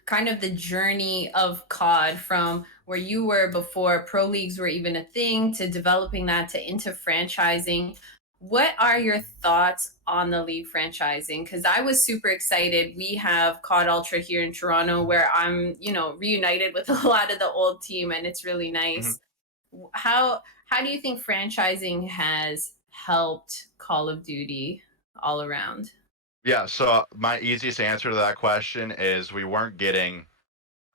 kind of the journey of COD from where you were before pro leagues were even a thing to developing that to into franchising. What are your thoughts on the league franchising? Because I was super excited. We have COD Ultra here in Toronto where I'm, reunited with a lot of the old team, and it's really be. Mhm. nice. How do you think franchising has helped Call of Duty all around? Yeah, so my easiest answer to that question is we weren't getting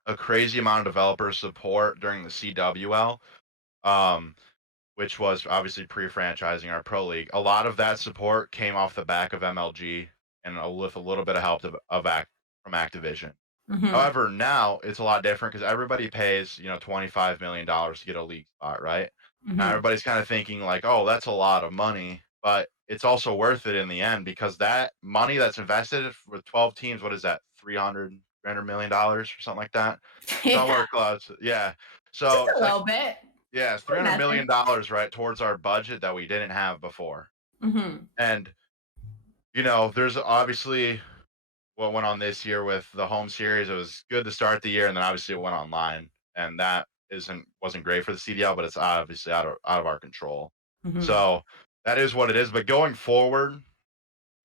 a crazy amount of developer support during the CWL, um, which was obviously pre-franchising our pro league. A lot of that support came off the back of MLG and with a little bit of help from Activision. Hmm. However, now it's a lot different because everybody pays, $25 million to get a league spot, right? Now Hmm. everybody's kind of thinking like, oh, that's a lot of money, but it's also worth it in the end because that money that's invested with 12 teams, what is that, 300 million dollars or something like that? Yeah, Somewhere close. Yeah. just So a it's like, little bit. yeah, it's For $300 nothing. million, right, towards our budget that we didn't have before. Hmm. And, there's obviously what went on this year with the home series. It was good to start the year, and then obviously it went online, and that wasn't great for the CDL, but it's obviously out of our control. Hmm. So that is what it is. But going forward,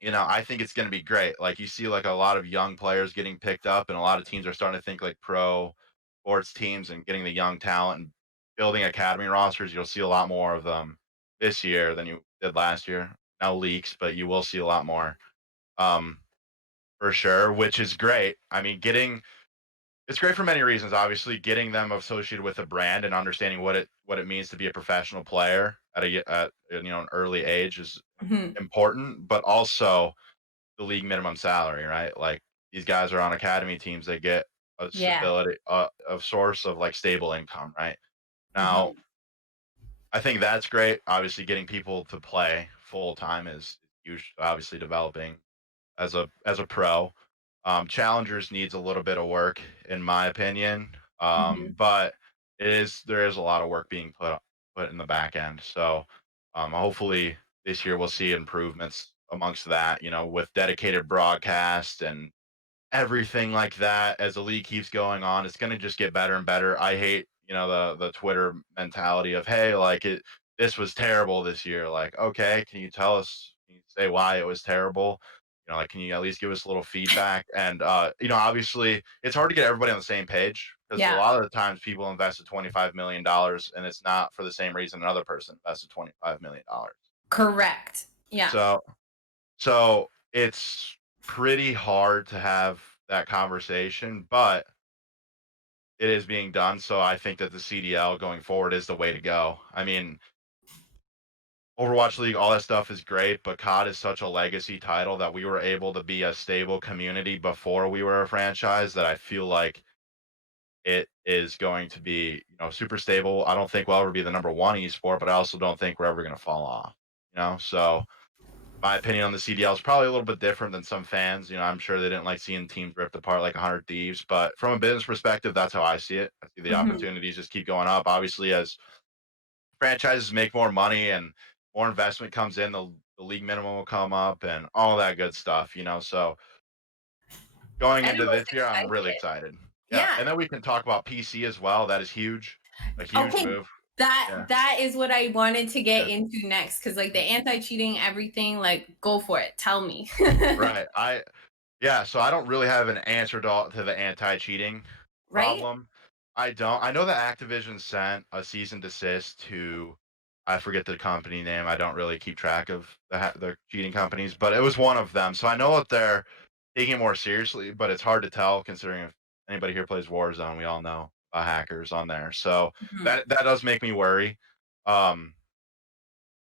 I think it's going to be great. Like you see like a lot of young players getting picked up and a lot of teams are starting to think like pro sports teams and getting the young talent and building academy rosters. You'll see a lot more of them this year than you did last year. No leaks, but you will see a lot more. Um, for sure, which is great. I mean, it's great for many reasons. Obviously, getting them associated with a brand and understanding what it means to be a professional player at an early age is Mhm. important, but also the league minimum salary, right? Like these guys are on academy teams, they get a Yeah. stability, of source of like stable income, right? Now, Mhm. I think that's great. Obviously, getting people to play full time is huge. Obviously, developing as a pro. Challengers needs a little bit of work, in my opinion, Mhm. but there is a lot of work being put in the back end. So hopefully this year we'll see improvements amongst that. With dedicated broadcast and everything like that as the league keeps going on, it's going to just get better and better. I hate, the Twitter mentality of, hey, like this was terrible this year. Like, okay, can you tell us, can you say why it was terrible? Like, can you at least give us a little feedback? And, obviously it's hard to get everybody on the same page because a Yeah. lot of the times people invested $25 million and it's not for the same reason another person invested $25 million. Correct. Yeah. So, so it's pretty hard to have that conversation, but it is being done. So I think that the CDL going forward is the way to go. I mean, Overwatch League, all that stuff is great, but COD is such a legacy title that we were able to be a stable community before we were a franchise that I feel like it is going to be, super stable. I don't think we'll ever be the number one esport, but I also don't think we're ever going to fall off. So my opinion on the CDL is probably a little bit different than some fans. I'm sure they didn't like seeing teams ripped apart like 100 Thieves, but from a business perspective, that's how I see it. I see the Mhm. opportunities just keep going up. Obviously, as franchises make more money and more investment comes in, the league minimum will come up and all that good stuff. So going And I'm into most this year, I'm really excited. excited. Yeah, Yeah. and then we can talk about PC as well. That is huge, a huge Okay. move. That Yeah, that is what I wanted to get yeah. into next, because like the Mhm. anti-cheating, everything, like go for it. Tell me. Right. Yeah, so I don't really have an answer to the anti-cheating Right? problem. I don't. I know that Activision sent a cease and desist to, I forget the company name. I don't really keep track of the cheating companies, but it was one of them. So I know that they're taking it more seriously, but it's hard to tell considering if anybody here plays Warzone, we all know hackers on there. So Mhm. that does make me worry. Um,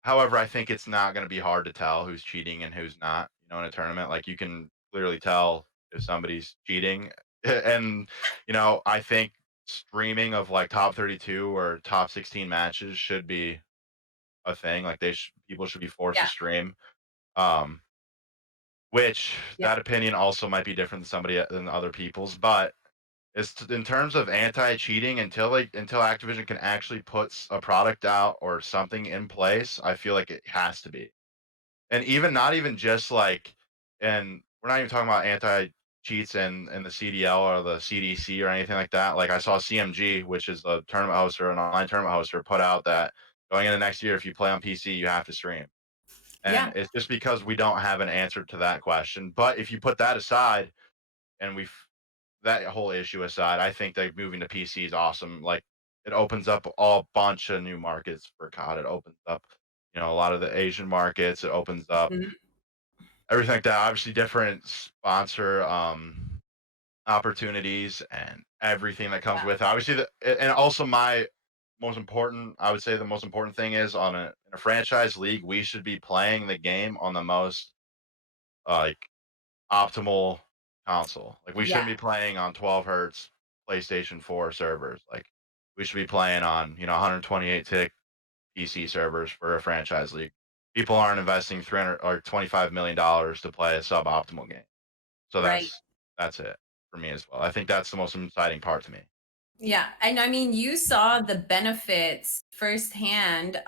However, I think it's not gonna be hard to tell who's cheating and who's not, in a tournament. Like, you can clearly tell if somebody's cheating, and, I think streaming of, like, top 32 or top 16 matches should be a thing, like, people should be forced to Yeah. stream, um, which Yeah. that opinion also might be different than other people's, but in terms of anti-cheating, until Activision can actually put a product out or something in place, I feel like it has to be. And even not even just like and we're not even talking about anti-cheats in the CDL or the CDC or anything like that. Like I saw CMG, which is a tournament hoster, an online tournament hoster, put out that going into next year, if you play on PC, you have to stream. Yeah. And it's just because we don't have an answer to that question. But if you put that aside and that whole issue aside, I think that moving to PC is awesome. Like it opens up a bunch of new markets for COD. It opens up, a lot of the Asian markets. It opens up Mhm. everything like that. Obviously, different sponsor opportunities and everything that comes Yeah. with it. Obviously, and also I would say the most important thing is in a franchise league, we should be playing the game on the most like optimal console. Like we Yeah. shouldn't be playing on 12 hertz PlayStation 4 servers. Like we should be playing on 128 tick PC servers for a franchise league. People aren't investing 300 or $25 million to play a suboptimal game. So Right. that's it for me as well. I think that's the most exciting part to me. Yeah, and I mean, you saw the benefits firsthand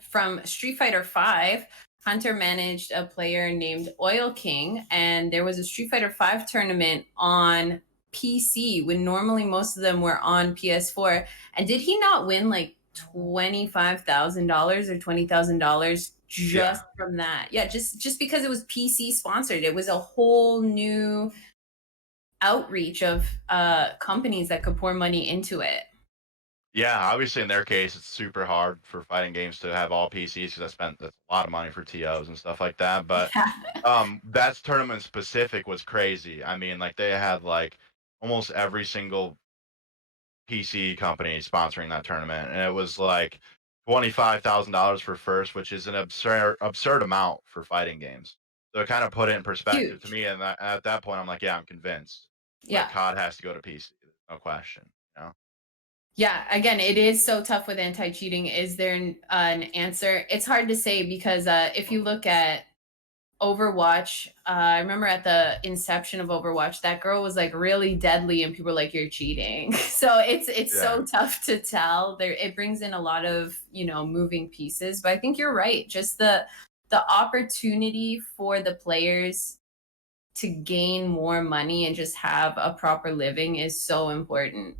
from Street Fighter Five. Hunter managed a player named Oil King, and there was a Street Fighter Five tournament on PC when normally most of them were on PS4. And did he not win like $25,000 or $20,000 just Yeah. from that. Yeah, just because it was PC sponsored. It was a whole new outreach of companies that could pour money into it. Yeah, obviously in their case, it's super hard for fighting games to have all PCs because that's a lot of money for TOs and stuff like that. But Yeah. that's tournament specific was crazy. I mean, like they had like almost every single PC company sponsoring that tournament, and it was like $25,000 for first, which is an absurd amount for fighting games. So it kind of put it in perspective to Huge. me, and at that point, I'm like, yeah, I'm convinced. Like Yeah. COD has to go to PC, no question. You know? Yeah, again, it is so tough with anti-cheating. Is there an answer? It's hard to say because if you look at Overwatch, I remember at the inception of Overwatch, that girl was like really deadly, and people were like, "You're cheating." So it's Yeah, so tough to tell. There, it brings in a lot of moving pieces. But I think you're right. Just the opportunity for the players to gain more money and just have a proper living is so important.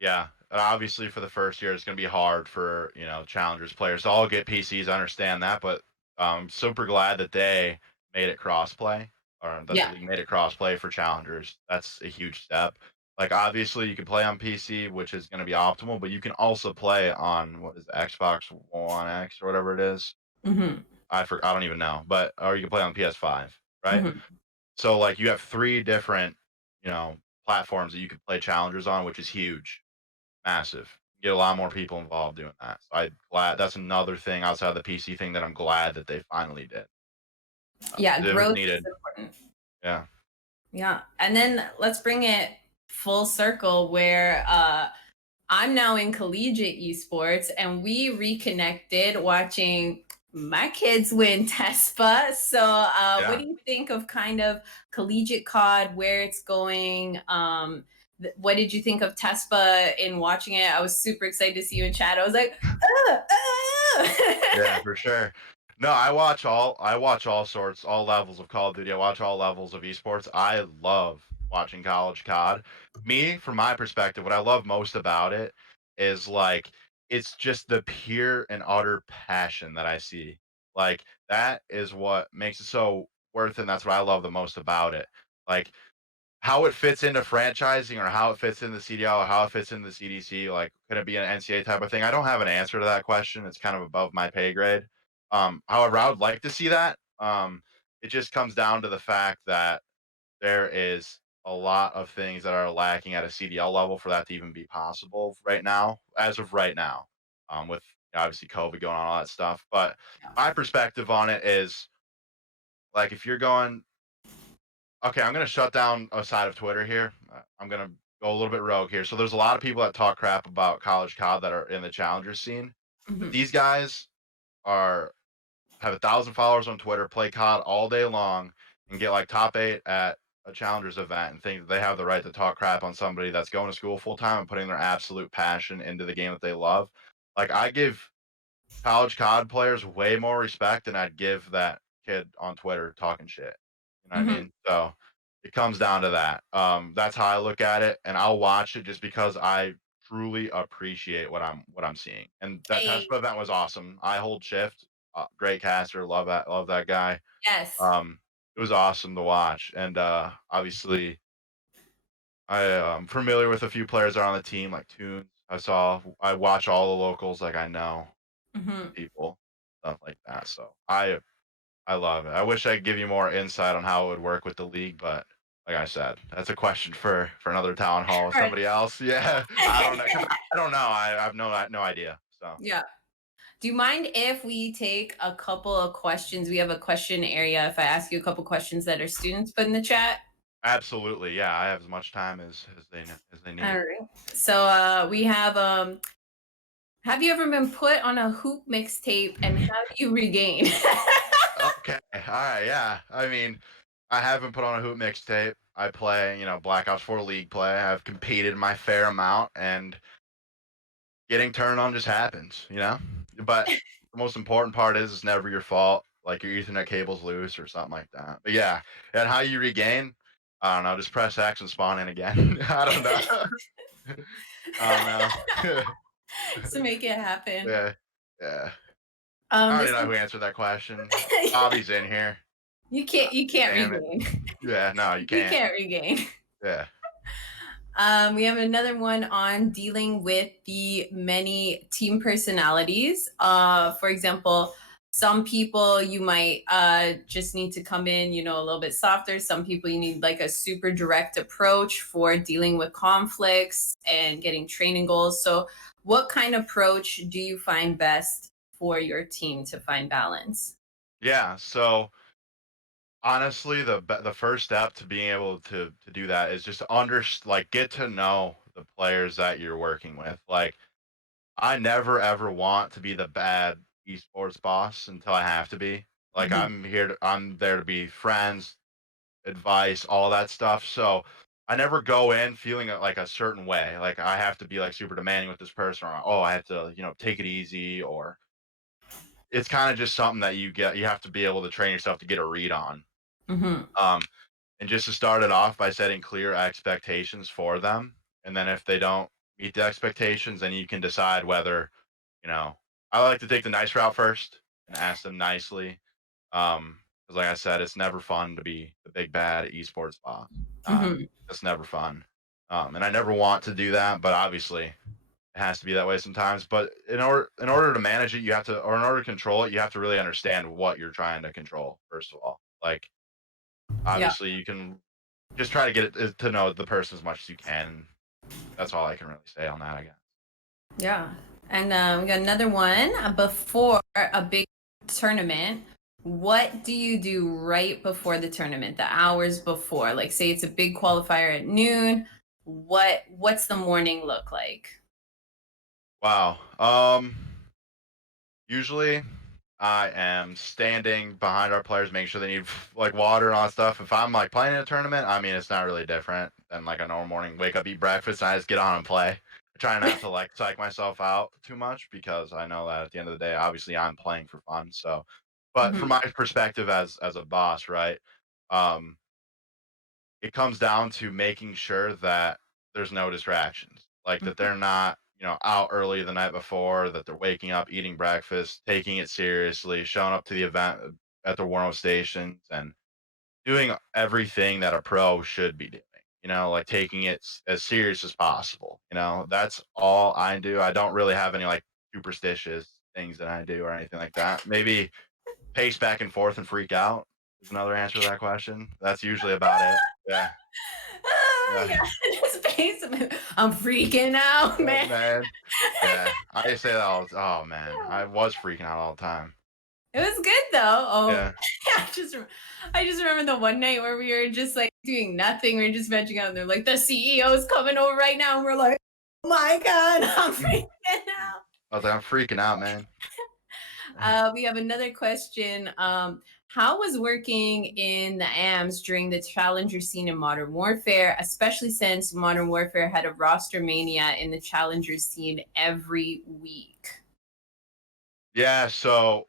yeah. And obviously, for the first year, it's going to be hard for challengers players to all get PCs. I understand that, but I'm super glad that they made it crossplay, or that the Yeah. league made it crossplay for challengers. That's a huge step. Like obviously, you can play on PC, which is going to be optimal, but you can also play on what is it, Xbox One X or whatever it is. Hmm. I don't even know, but or you can play on PS5, right? Hmm. So like you have three different you know platforms that you can play challengers on, which is huge. Massive. Get a lot more people involved doing that. So I glad that's another thing outside of the PC thing that I'm glad that they finally did. Yeah, It was growth is needed. important. Yeah. Yeah. And then let's bring it full circle where I'm now in collegiate esports and we reconnected watching my kids win TESPA. So, what Yeah. do you think of kind of collegiate COD, where it's going? What did you think of TESPA in watching it? I was super excited to see you in chat. I was like, Yeah, for sure. No, I watch all sorts, all levels of Call of Duty. I watch all levels of esports. I love watching college COD. Me, from my perspective, what I love most about it is like it's just the pure and utter passion that I see. Like that is what makes it so worth it, and that's what I love the most about it. Like how it fits into franchising or how it fits in the CDL or how it fits in the CDC, like, could it be an NCAA type of thing? I don't have an answer to that question. It's kind of above my pay grade. However, I would like to see that. It just comes down to the fact that there is a lot of things that are lacking at a CDL level for that to even be possible right now, as of right now, with obviously COVID going on, all that stuff. But my perspective on it is like if you're going okay, I'm gonna shut down a side of Twitter here. I'm gonna go a little bit rogue here. So there's a lot of people that talk crap about college COD that are in the challenger scene, but Mhm. these guys are have 1,000 followers on Twitter, play COD all day long, and get like top 8 at a challengers event, and think that they have the right to talk crap on somebody that's going to school full time and putting their absolute passion into the game that they love. Like I give college COD players way more respect than I'd give that kid on Twitter talking shit. You know what I Mhm. mean? So it comes down to that. That's how I look at it, and I'll watch it just because I truly appreciate what I'm seeing. And that Hey, Tesla event was awesome. I hold shift, great caster, love that guy. yes. Um, it was awesome to watch, and obviously I am familiar with a few players that are on the team, like Tunes. I watch all the locals, like I know Mhm. people, stuff like that. So I love it. I wish I could give you more insight on how it would work with the league, but like I said, that's a question for another town hall with All right. somebody else. Yeah, I don't know because I don't know. I have no idea. So Yeah. Do you mind if we take a couple of questions? We have a question area. If I ask you a couple questions that our students put in the chat. absolutely, yeah. I have as much time as they All need. right. So we have you ever been put on a hoop mixtape and how do you regain? Okay, all right, yeah. I mean, I haven't put on a hoop mixtape. I play, Black Ops 4 League play. I've competed my fair amount, and getting turned on just happens. But the most important part is it's never your fault. Like your Ethernet cable's loose or something like that. But yeah, and how you regain, I don't know. Just press X and spawn in again. I don't know. I don't know. To make it happen. Yeah, yeah. I This already know is who answered that question. Bobby's in here. you can't Damn it. regain. Yeah, no, you You can't. can't regain. Yeah. We have another one on dealing with the many team personalities. For example, some people you might just need to come in, a little bit softer. Some people you need like a super direct approach for dealing with conflicts and getting training goals. So, what kind of approach do you find best for your team to find balance? Yeah, so honestly, the first step to being able to do that is just to like get to know the players that you're working with. Like I never ever want to be the bad esports boss until I have to be. Like Mhm, I'm there to be friends, advice, all that stuff. So I never go in feeling like a certain way. Like I have to be like super demanding with this person, or oh, I have to, take it easy, or it's kind of just something that you have to be able to train yourself to get a read on. mhm, Um, and just to start it off by setting clear expectations for them. And then if they don't meet the expectations, then you can decide whether, you know, I like to take the nice route first and ask them nicely. Because like I said, it's never fun to be the big bad esports boss. mhm, It's never fun. And I never want to do that, but obviously it has to be that way sometimes. But in order to manage it, you have to, or in order to control it, you have to really understand what you're trying to control, first of all. Like yeah, obviously you can just try to get it to know the person as much as you can. That's all I can really say on that, I guess. yeah. And we got another one before a big tournament. What do you do right before the tournament, the hours before? Like, say it's a big qualifier at noon. What's the morning look like? Wow. Usually I am standing behind our players, making sure they need like water and all that stuff. If I'm like playing in a tournament, I mean, it's not really different than like a normal morning. Wake up, eat breakfast, and I just get on and play. I try not to like psych myself out too much because I know that at the end of the day, obviously I'm playing for fun. So, but from Mhm, my perspective as a boss, right? Um, it comes down to making sure that there's no distractions, like that mhm, they're not, out early the night before, that they're waking up, eating breakfast, taking it seriously, showing up to the event at the warm stations, and doing everything that a pro should be doing. Like taking it as serious as possible. That's all I do. I don't really have any like superstitious things that I do or anything like that. Maybe pace back and forth and freak out is another answer to that question. That's usually about it. Yeah. ah, Yeah. yeah, just basically, I'm freaking out, Oh, man. man. Yeah. I say that oh, man. I was freaking out all the time. It was good though. Oh, Yeah. I just remember the one night where we were just like doing nothing. We were just vegging out, and they're like, "The CEO is coming over right now," and we're like, "Oh my god, I'm freaking out." I was like, "I'm freaking out, man." We have another question. How was working in the AMs during the Challenger scene in Modern Warfare, especially since Modern Warfare had a roster mania in the Challenger scene every week? Yeah, so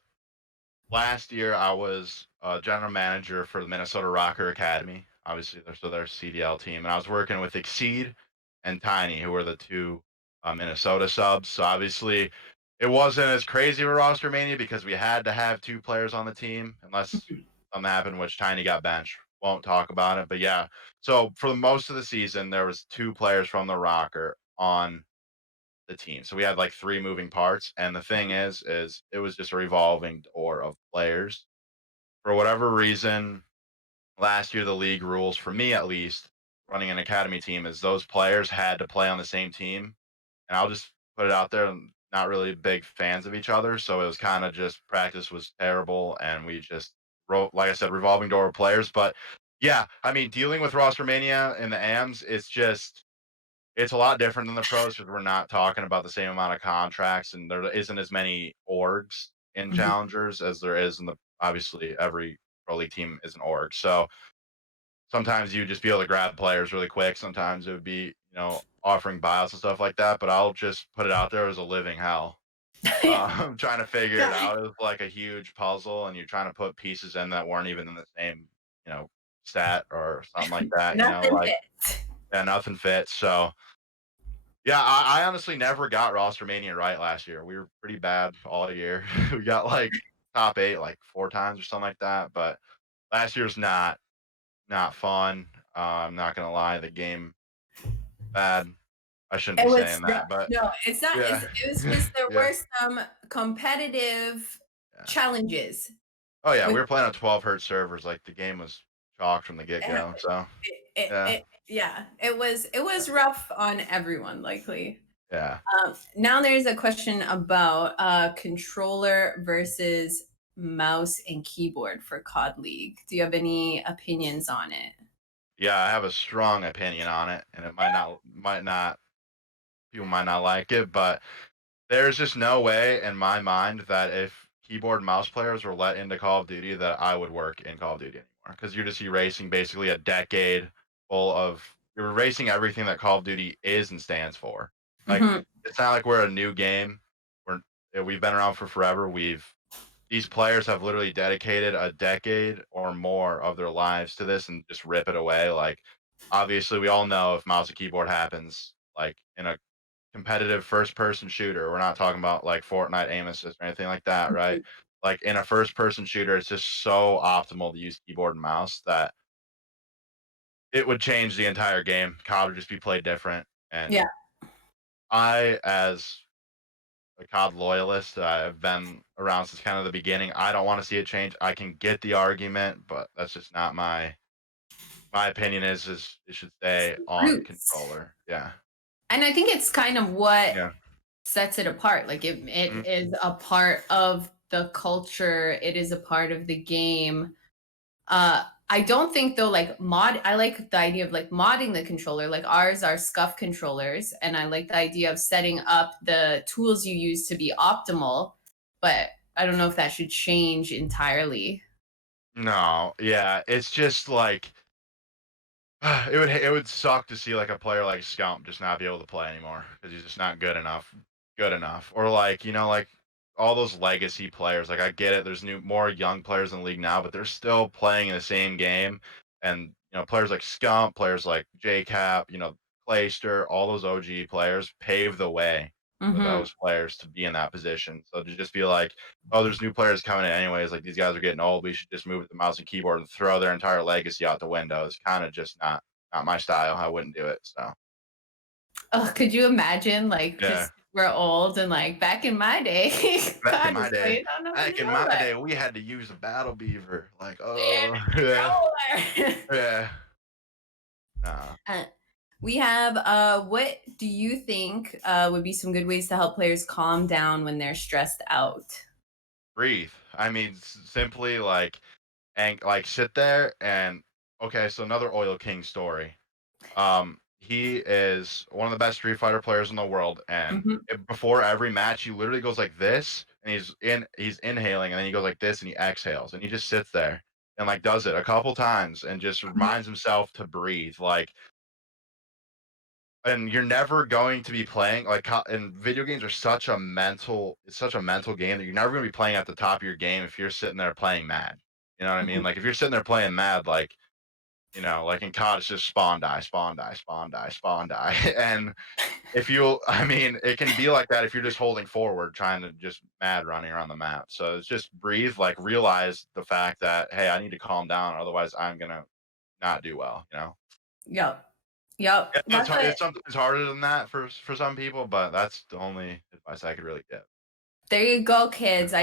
last year I was general manager for the Minnesota ROKKR Academy. Obviously, they're their CDL team, and I was working with Exceed and Tiny, who were the two Minnesota subs. So obviously, it wasn't as crazy of a roster mania because we had to have two players on the team, unless something happened, which Tiny got benched. Won't talk about it, but yeah. So for the most of the season, there was two players from the ROKKR on the team. So we had like three moving parts, and the thing is it was just a revolving door of players. For whatever reason, last year the league rules for me at least, running an academy team, is those players had to play on the same team. And I'll just put it out there, I'm not really big fans of each other, so it was kind of just practice was terrible, and we just wrote, like I said, revolving door of players. But yeah, I mean, dealing with roster mania in the AMs, it's a lot different than the pros because we're not talking about the same amount of contracts, and there isn't as many orgs in Mhm. challengers as there is in the, obviously every pro league team is an org. So sometimes you just be able to grab players really quick. Sometimes it would be, offering buyouts and stuff like that. But I'll just put it out there as a living hell. Yeah. I'm trying to figure it Yeah. out. It was like a huge puzzle, and you're trying to put pieces in that weren't even in the same, you know, stat or something like that. Nothing Like fits. yeah, nothing fits. So Yeah, I honestly never got roster mania right last year. We were pretty bad all year. We got like top 8 like 4 times or something like that, but last year's not fun. I'm not gonna lie, the game bad. I shouldn't It be was saying no, that, but no, it's not. yeah. It was just there Yeah, were some competitive yeah. challenges Oh, yeah, with we were playing on 12 hertz servers, like, the game was chalked from the get-go, so, yeah, yeah, it was rough on everyone, likely. yeah. Now there's a question about controller versus mouse and keyboard for COD League. Do you have any opinions on it? Yeah, I have a strong opinion on it, and it might not people might not like it, but there's just no way in my mind that if keyboard and mouse players were let into Call of Duty that I would work in Call of Duty anymore. Because you're just erasing basically a decade full of you're erasing everything that Call of Duty is and stands for. Like Hmm. it's not like we're a new game. We've been around for forever. We've these players have literally dedicated a decade or more of their lives to this and just rip it away. Like obviously we all know if mouse and keyboard happens, like in a competitive first person shooter. We're not talking about like Fortnite aim assist or anything like that, right? Like in a first person shooter, it's just so optimal to use keyboard and mouse that it would change the entire game. COD would just be played different. Yeah. And I, as a COD loyalist, I've been around since kind of the beginning. I don't want to see it change. I can get the argument, but that's just not my opinion is it should stay on Roots. controller. Yeah. And I think it's kind of what Yeah. sets it apart. Like it Mhm. is a part of the culture. It is a part of the game. I don't think though, like I like the idea of like modding the controller. Like ours are scuff controllers, and I like the idea of setting up the tools you use to be optimal. But I don't know if that should change entirely. No, yeah. It's just like it would suck to see like a player like Scump just not be able to play anymore because he's just not good enough. Or like like all those legacy players. Like I get it, there's more young players in the league now, but they're still playing in the same game. And players like Scump, players like JCap, Clayster, all those OG players paved the way for Hmm. those players to be in that position. So to just be like, oh, there's new players coming in anyways. Like these guys are getting old. We should just move the mouse and keyboard and throw their entire legacy out the window. It's kind of just not my style. I wouldn't do it. So Oh, could you imagine like yeah. just we're old and like back in my day, Back in God my is day, playing on a back in my controller. day, we had to use a battle beaver. Like, And oh yeah, a controller. yeah. Nah. Uh, we have what do you think would be some good ways to help players calm down when they're stressed out? Breathe. I mean, simply and like sit there and okay. So another Oil King story. He is one of the best Street Fighter players in the world, and Mhm. before every match, he literally goes like this, and he's inhaling, and then he goes like this, and he exhales, and he just sits there and like does it a couple times, and just reminds himself to breathe, like. And you're never going to be playing and video games are it's such a mental game that you're never going to be playing at the top of your game if you're sitting there playing mad. You know what I mean? Mhm. Like if you're sitting there playing mad, like like in COD, it's just spawn die, spawn die, spawn die, spawn die. And I mean, it can be like that if you're just holding forward, trying to just mad running around the map. So it's just breathe, like realize the fact that, hey, I need to calm down. Otherwise, I'm going to not do well, you know? Yep. Yep. Yeah, That's what it's sometimes harder than that for some people, but that's the only advice I could really give. there you go, kids.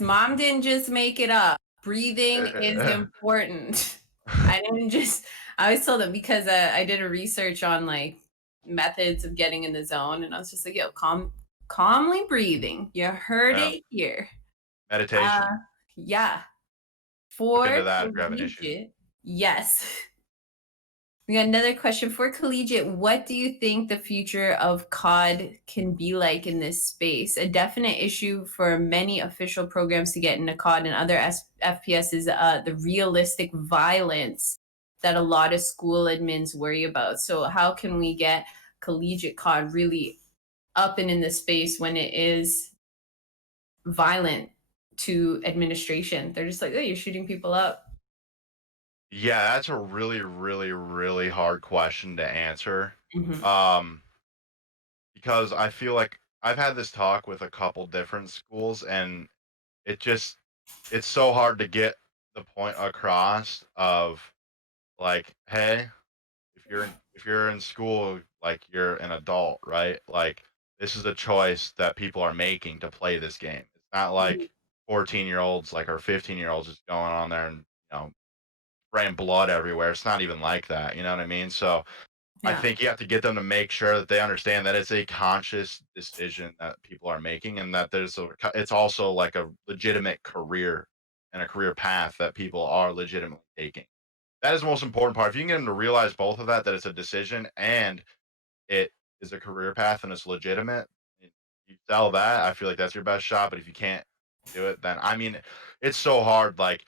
Mom didn't just make it up. Breathing is important. I didn't just, I always told them because I did a research on like methods of getting in the zone. And I was just like, yo, calmly breathing. You heard Yeah, it here. Uh, meditation. yeah. Look For into that if you're having issues. collegiate, yes. We got another question for collegiate. What do you think the future of COD can be like in this space? A definite issue for many official programs to get into COD and other FPS is the realistic violence that a lot of school admins worry about. So, how can we get collegiate COD really up and in the space when it is violent to administration? They're just like, oh, you're shooting people up. Yeah, that's a really, really, really hard question to answer. Mhm. Um, because I feel like I've had this talk with a couple different schools, and it just it's so hard to get the point across of like, hey, if you're in school, like you're an adult, right? Like this is a choice that people are making to play this game. It's not Mhm. like 14-year-olds like or 15-year-olds just going on there and spraying blood everywhere. It's not even like that. You know what I mean? So I Yeah. think you have to get them to make sure that they understand that it's a conscious decision that people are making, and that it's also like a legitimate career and a career path that people are legitimately taking. That is the most important part. If you can get them to realize both of that, that it's a decision and it is a career path and it's legitimate, and you sell that, I feel like that's your best shot. But if you can't do it, then I mean, it's so hard. Like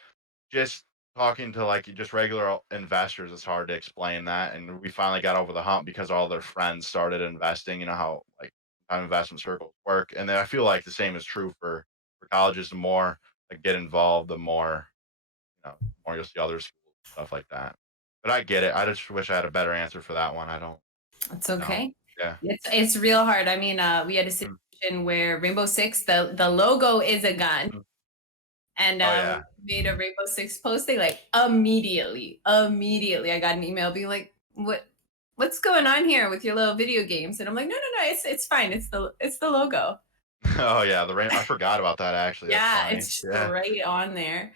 just talking to like just regular investors, it's hard to explain that. And we finally got over the hump because all their friends started investing. You know how like how investment circles work, and then I feel like the same is true for colleges. The more like get involved, the more you'll see other schools stuff like that. But I get it. I just wish I had a better answer for that one. I don't It's know. okay. Yeah. It's real hard. I mean, we had a Mm, situation where Rainbow Six, the logo is a gun, mm. and Oh we yeah. made a Rainbow Six posting like immediately. I got an email being like, what's going on here with your little video games? And I'm like, no, it's fine. It's the logo. Oh yeah. The rain. I forgot about that actually. That's Yeah, funny. it's just Yeah. right on there.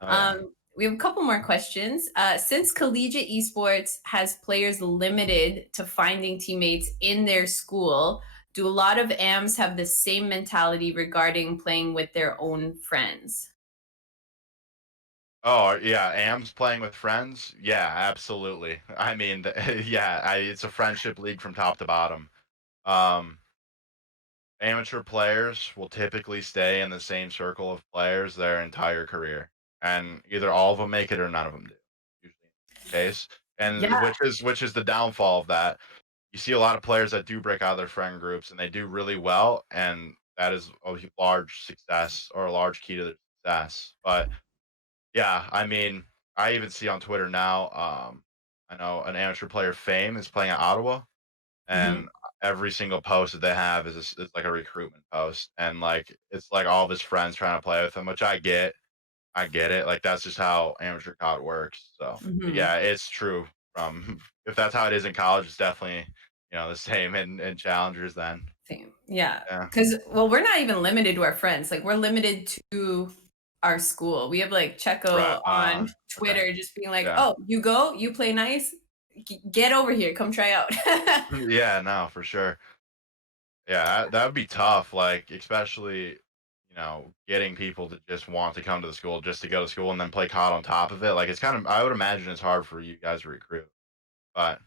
Oh yeah. We have a couple more questions. Since collegiate esports has players limited to finding teammates in their school, do a lot of AMs have the same mentality regarding playing with their own friends? Oh yeah. Am's playing with friends. Yeah, absolutely. I mean, yeah. It's a friendship league from top to bottom. Um, Amateur players will typically stay in the same circle of players their entire career, and either all of them make it or none of them do. Usually, the case, and Yeah. which is the downfall of that. You see a lot of players that do break out of their friend groups and they do really well, and that is a large success or a large key to their success. But yeah, I mean, I even see on Twitter now. I know an amateur player, Fame, is playing at Ottawa, Mhm. and every single post that they have is like a recruitment post, and like it's like all of his friends trying to play with him, which I get it. Like that's just how amateur COD works. So but Mhm. yeah, it's true. If that's how it is in college, it's definitely the same in challengers. Then Same. Yeah. yeah, Because, well, we're not even limited to our friends. Like, we're limited to our school. We have like right. Checo on Okay, Twitter just being like, yeah, oh, you go, you play nice, get over here, come try out. yeah, no, for sure. Yeah, that would be tough. Like especially getting people to just want to come to the school just to go to school and then play COD on top of it. Like it's kind of I would imagine it's hard for you guys to recruit, but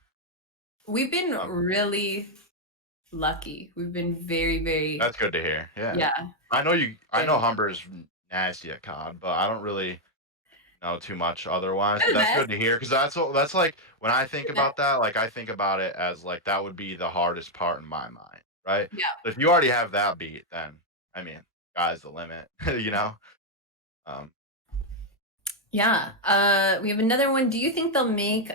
We've been um, really lucky. We've been very, very, that's good to hear. Yeah. yeah. I know And Humber is nasty at COD, but I don't really know too much otherwise. they're But the that's good best. to hear because that's like when I think They're the about best. that, like I think about it as like that would be the hardest part in my mind, right? Yeah. So if you already have that beat, then I mean, sky's the limit, you know? Um, Yeah. We have another one. Do you think they'll make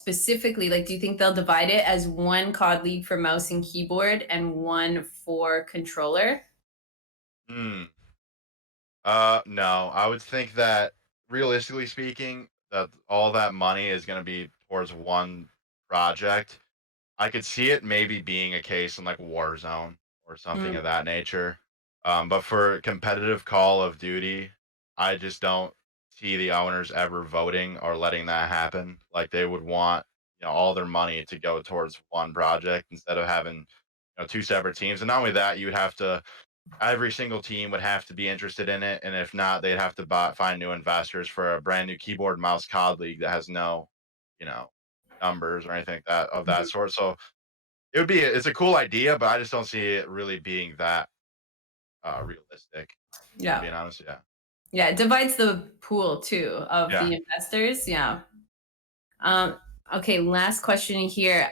specifically, like, do you think they'll divide it as one COD League for mouse and keyboard and one for controller? hmm. No, I would think that realistically speaking, that all that money is going to be towards one project. I could see it maybe being a case in like Warzone or something Mm, of that nature. But for competitive Call of Duty, I just don't see the owners ever voting or letting that happen. Like they would want, all their money to go towards one project instead of having, two separate teams. And not only that, you would have to every single team would have to be interested in it, and if not, they'd have to find new investors for a brand new keyboard and mouse COD league that has no, you know, numbers or anything of that mhm. sort. So it's a cool idea, but I just don't see it really being that realistic. If I'm Yeah. being honest, yeah, Yeah, it divides the pool too of yeah. the investors. Yeah. Um, okay, last question here.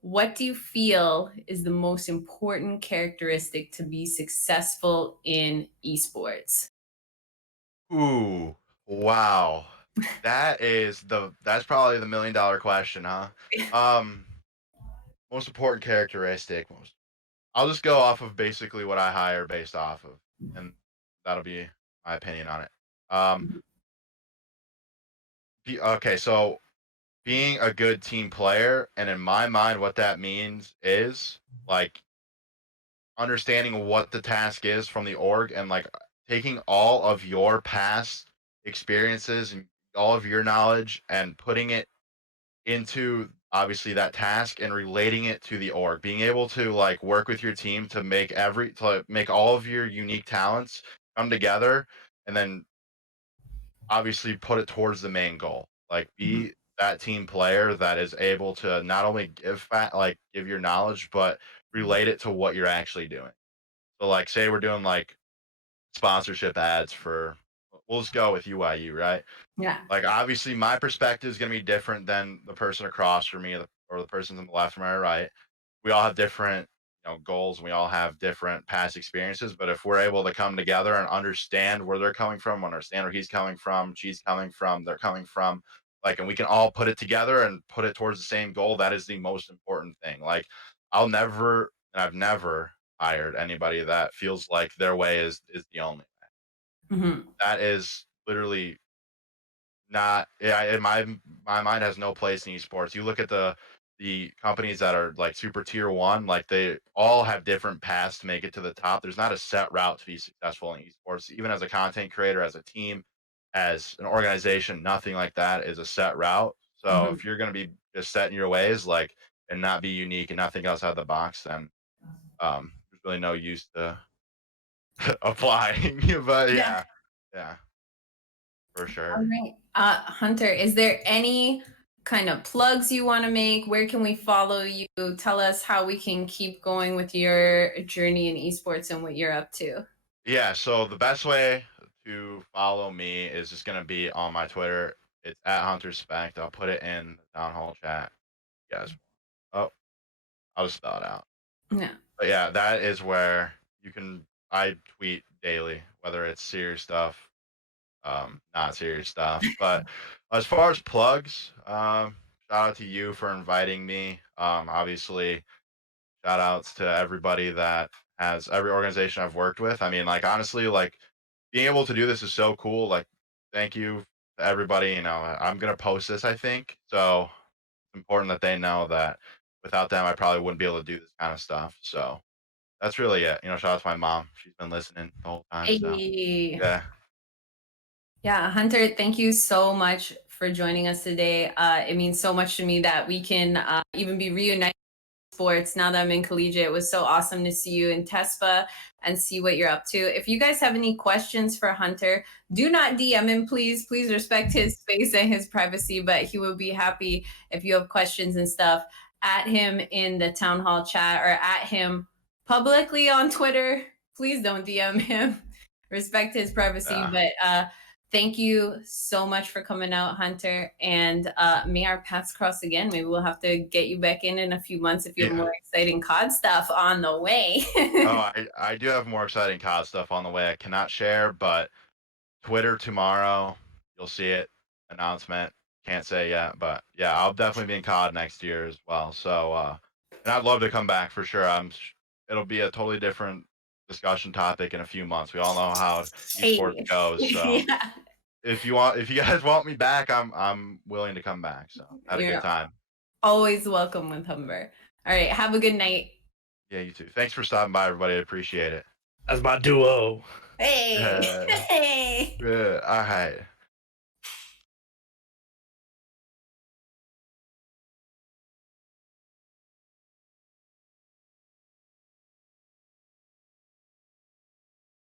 What do you feel is the most important characteristic to be successful in esports? Ooh, wow, that's probably the $1 million question, huh? Um, most important characteristic. I'll just go off of basically what I hire based off of, and that'll be my opinion on it. Um, okay, so being a good team player, and in my mind, what that means is like understanding what the task is from the org and like taking all of your past experiences and all of your knowledge and putting it into obviously that task and relating it to the org, being able to like work with your team to make all of your unique talents come together and then obviously put it towards the main goal, like Mhm. be that team player that is able to not only give your knowledge but relate it to what you're actually doing. So like say we're doing like sponsorship ads for, we'll just go with UIU, right? Yeah. Like obviously my perspective is going to be different than the person across from me or the person on the left or my right. We all have different, goals, and we all have different past experiences, but if we're able to come together and understand where they're coming from, understand where he's coming from, she's coming from, they're coming from, like, and we can all put it together and put it towards the same goal, that is the most important thing. Like I've never hired anybody that feels like their way is the only. Mhm. That is literally not, yeah, in my mind has no place in esports. You look at the companies that are like super tier one, like they all have different paths to make it to the top. There's not a set route to be successful in esports. Even as a content creator, as a team, as an organization, nothing like that is a set route. So Mhm. if you're gonna be just set in your ways, like, and not be unique and nothing else out of the box, then there's really no use to applying. But Yeah. yeah, yeah, for All sure. right. Hunter, is there any kind of plugs you want to make? Where can we follow you? Tell us how we can keep going with your journey in esports and what you're up to. Yeah, so the best way to follow me is just gonna be on my Twitter. It's at Hunter Specht. I'll put it in the town hall chat. Yes. Oh, I'll just spell it out. Yeah. But yeah, that is where I tweet daily, whether it's serious stuff, not serious stuff. But as far as plugs, shout out to you for inviting me. Obviously, shout outs to everybody that has every organization I've worked with. I mean, like honestly, like being able to do this is so cool. Like, thank you to everybody. I'm gonna post this, I think. So it's important that they know that without them I probably wouldn't be able to do this kind of stuff. So that's really it. Shout out to my mom. She's been listening the whole time. So Hey. yeah. Yeah, Hunter, thank you so much for joining us today. It means so much to me that we can even be reunited sports now that I'm in collegiate. It was so awesome to see you in TESPA and see what you're up to. If you guys have any questions for Hunter, do not DM him, please. Please respect his space and his privacy, but he will be happy if you have questions and stuff. At him in the town hall chat or at him publicly on Twitter. Please don't DM him. Respect his privacy. Yeah. But thank you so much for coming out, Hunter. And may our paths cross again. Maybe we'll have to get you back in a few months if you have Yeah. more exciting COD stuff on the way. Oh, I do have more exciting COD stuff on the way. I cannot share, but Twitter tomorrow, you'll see it. Announcement. Can't say yet, but yeah, I'll definitely be in COD next year as well. So, and I'd love to come back for sure. It'll be a totally different discussion topic in a few months. We all know how esports Hey. goes. So, Yeah. if you guys want me back, I'm willing to come back. So, had a good You're time. always welcome with Humber. All right. Have a good night. Yeah, you too. Thanks for stopping by, everybody. I appreciate it. That's my duo. Hey. Yeah, Hey. yeah. All right.